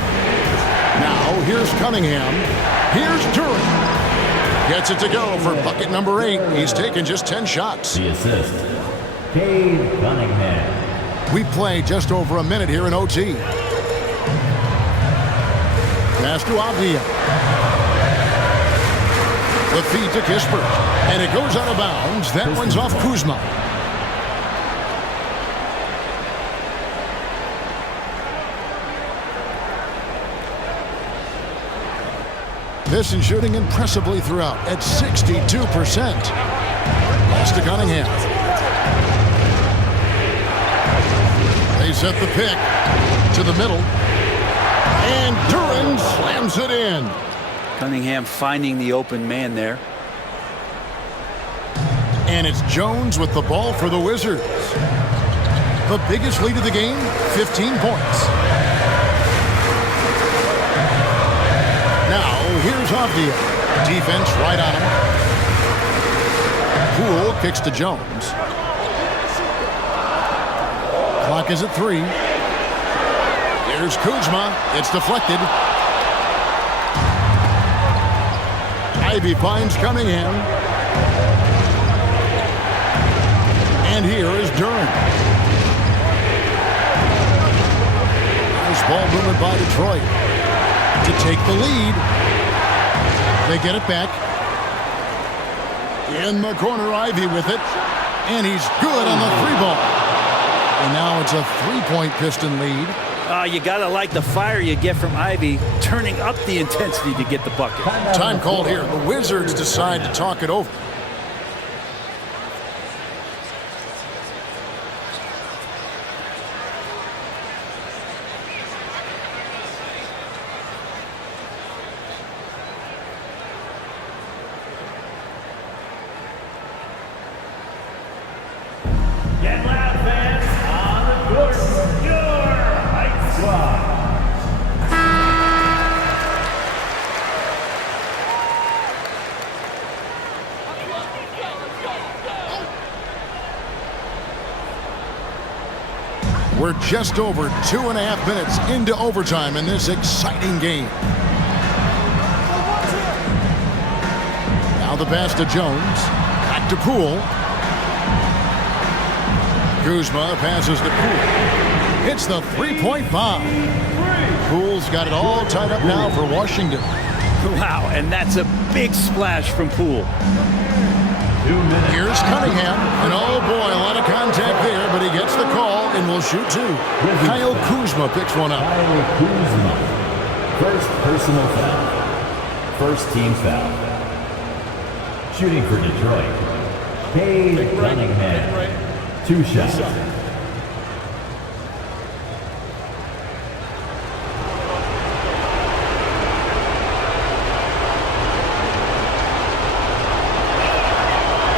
Now, here's Cunningham. Here's Duran. Gets it to go for bucket number 8. He's taken just 10 shots. The assist, Cade Cunningham. We play just over a minute here in OT. Pass to Avdia. The feed to Kispert. And it goes out of bounds. That one's off Kuzma. Piston shooting impressively throughout at 62%. Pass to Cunningham. They set the pick to the middle. And Duran slams it in. Cunningham finding the open man there. And it's Jones with the ball for the Wizards. The biggest lead of the game, 15 points. Now, here's Avdia. Defense right on him. Poole kicks to Jones. Clock is at 3. Here's Kuzma. It's deflected. Ivy finds Cunningham. And here is Duran. Nice ball movement by Detroit to take the lead. They get it back. In the corner, Ivy with it. And he's good on the 3-ball. And now it's a 3-point Piston lead. You got to like the fire you get from Ivy, turning up the intensity to get the bucket. Time called here. The Wizards decide to talk it over. Get loud, fans. On the court, your Heights Squad. We're just over 2.5 minutes into overtime in this exciting game. Now the pass to Jones. Back to Poole. Kuzma passes to Poole. Hits the 3-point bomb. Poole's got it all tied up now for Washington. Wow, and that's a big splash from Poole. 2 minutes. Here's Cunningham. And oh boy, a lot of contact there, but he gets the call and will shoot 2. Kyle Kuzma picks one up. Kyle Kuzma. First personal foul. First team foul. Shooting for Detroit, Cade Cunningham. 2 shots.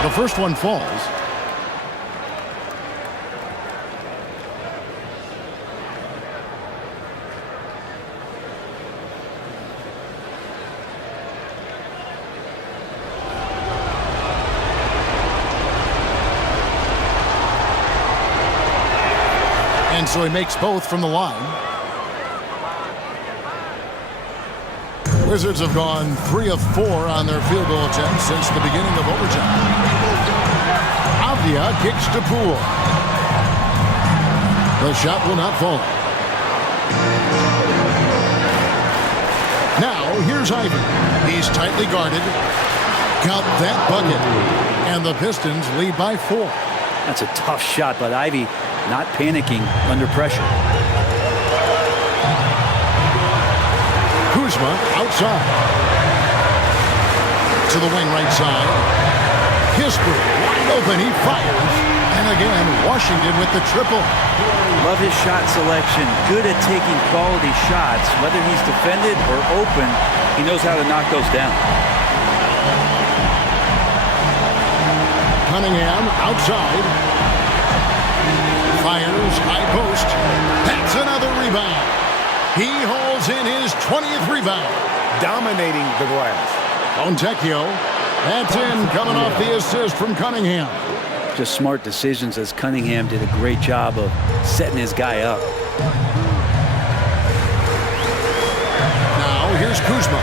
The first one falls. And so he makes both from the line. Wizards have gone 3 of 4 on their field goal attempts since the beginning of overtime. Avdia kicks to Poole. The shot will not fall. Now here's Ivy. He's tightly guarded. Count that bucket. And the Pistons lead by 4. That's a tough shot, but Ivy not panicking under pressure. Kuzma outside. To the wing right side. Kispert wide open. He fires. And again, Washington with the triple. Love his shot selection. Good at taking quality shots. Whether he's defended or open, he knows how to knock those down. Cunningham outside. Fires, high post. That's another rebound. He holds in his 20th rebound. dominating the glass. Fontecchio. That's in, coming off the assist from Cunningham. Just smart decisions, as Cunningham did a great job of setting his guy up. Now here's Kuzma.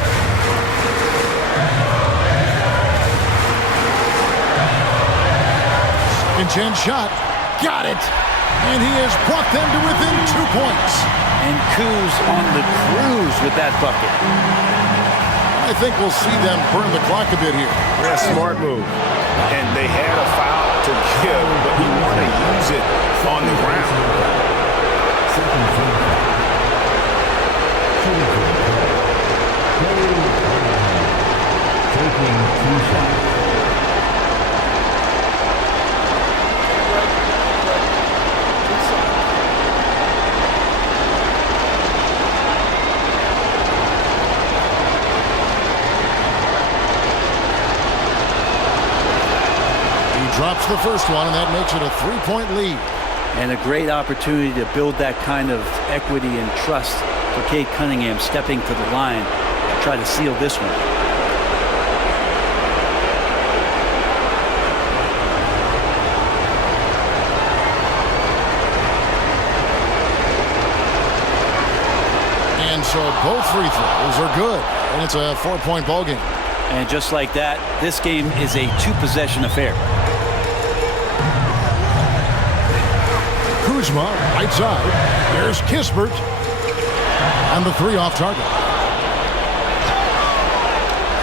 Second chance shot. Got it. And he has brought them to within 2 points. And Kuz on the cruise with that bucket. I think we'll see them burn the clock a bit here. Yeah, smart move. And they had a foul to give, but you want to use it on the ground. Taking 2 shots. Drops the first one, and that makes it a 3-point lead. And a great opportunity to build that kind of equity and trust for Cade Cunningham stepping to the line to try to seal this one. And so both free throws are good, and it's a 4-point ball game. And just like that, this game is a 2-possession affair. Kuzma, right side. There's Kispert. And the 3 off target.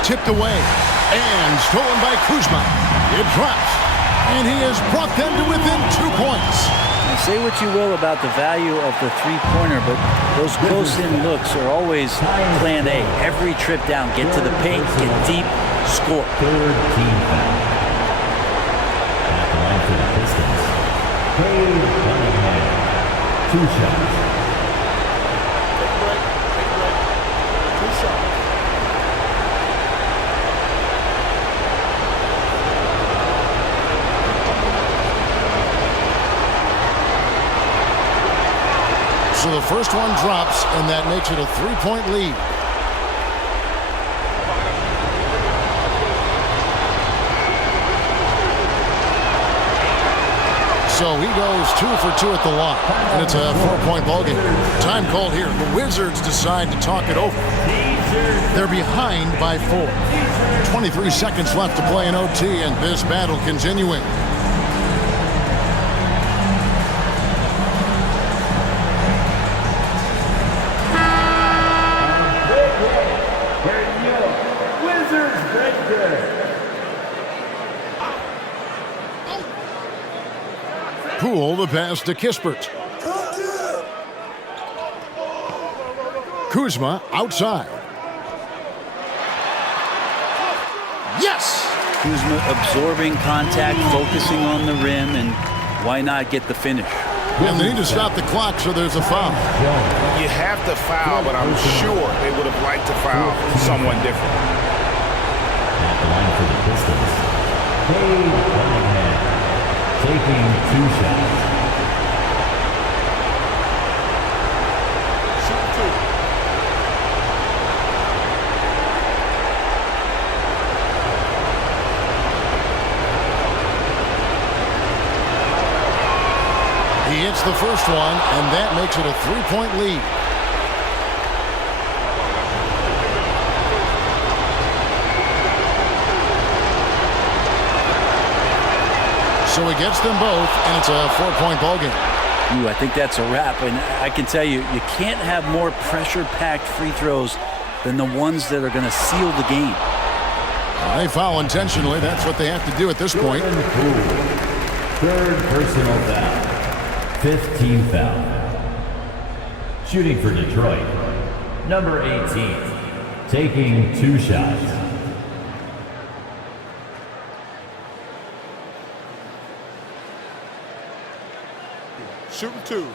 Tipped away. And stolen by Kuzma. It drops. And he has brought them to within 2 points. Now, say what you will about the value of the three-pointer, but those close-in looks are always plan A. Every trip down, get to the paint, get deep, score. Third team foul. At the line for the Pistons. Cade Cunningham. 2 shots. Take a break. 2 shots. So the first one drops, and that makes it a 3-point lead. So he goes 2 for 2 at the line, and it's a 4-point ball game. Time called here. The Wizards decide to talk it over. They're behind by 4. 23 seconds left to play in OT, and this battle continuing. Poole the pass to Kispert. Kuzma outside. Yes! Kuzma absorbing contact, focusing on the rim, and why not get the finish? And they need to stop the clock, so there's a foul. You have to foul, but I'm sure they would have liked to foul someone different. At the line for the Pistons. Cade Cunningham. Taking 2 shots. He hits the first one, and that makes it a 3-point lead. So he gets them both, and it's a 4-point ball game. Ooh, I think that's a wrap, and I can tell you, you can't have more pressure-packed free throws than the ones that are going to seal the game. They foul intentionally. That's what they have to do at this point. Third personal foul. 5th team foul. Shooting for Detroit. Number 18. Taking 2 shots. Shooting 2.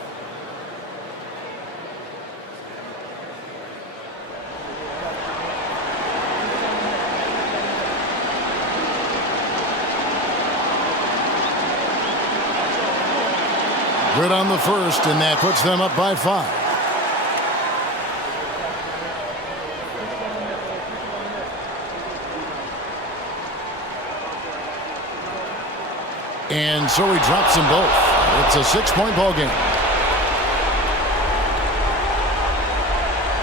Good on the first, and that puts them up by 5. And so he drops them both. It's a 6-point ball game.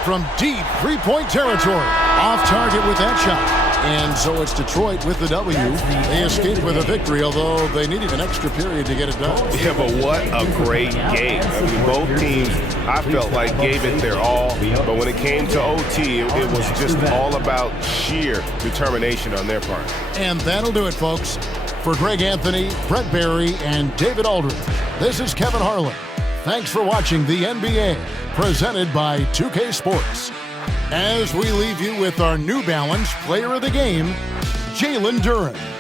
From deep 3-point territory. Off target with that shot. And so it's Detroit with the W. They escaped with a victory, although they needed an extra period to get it done. Yeah, but what a great game. I mean, both teams, I felt like, gave it their all. But when it came to OT, it was just all about sheer determination on their part. And that'll do it, folks. For Greg Anthony, Brett Barry, and David Aldridge, this is Kevin Harlan. Thanks for watching the NBA, presented by 2K Sports. As we leave you with our New Balance Player of the Game, Jalen Duren.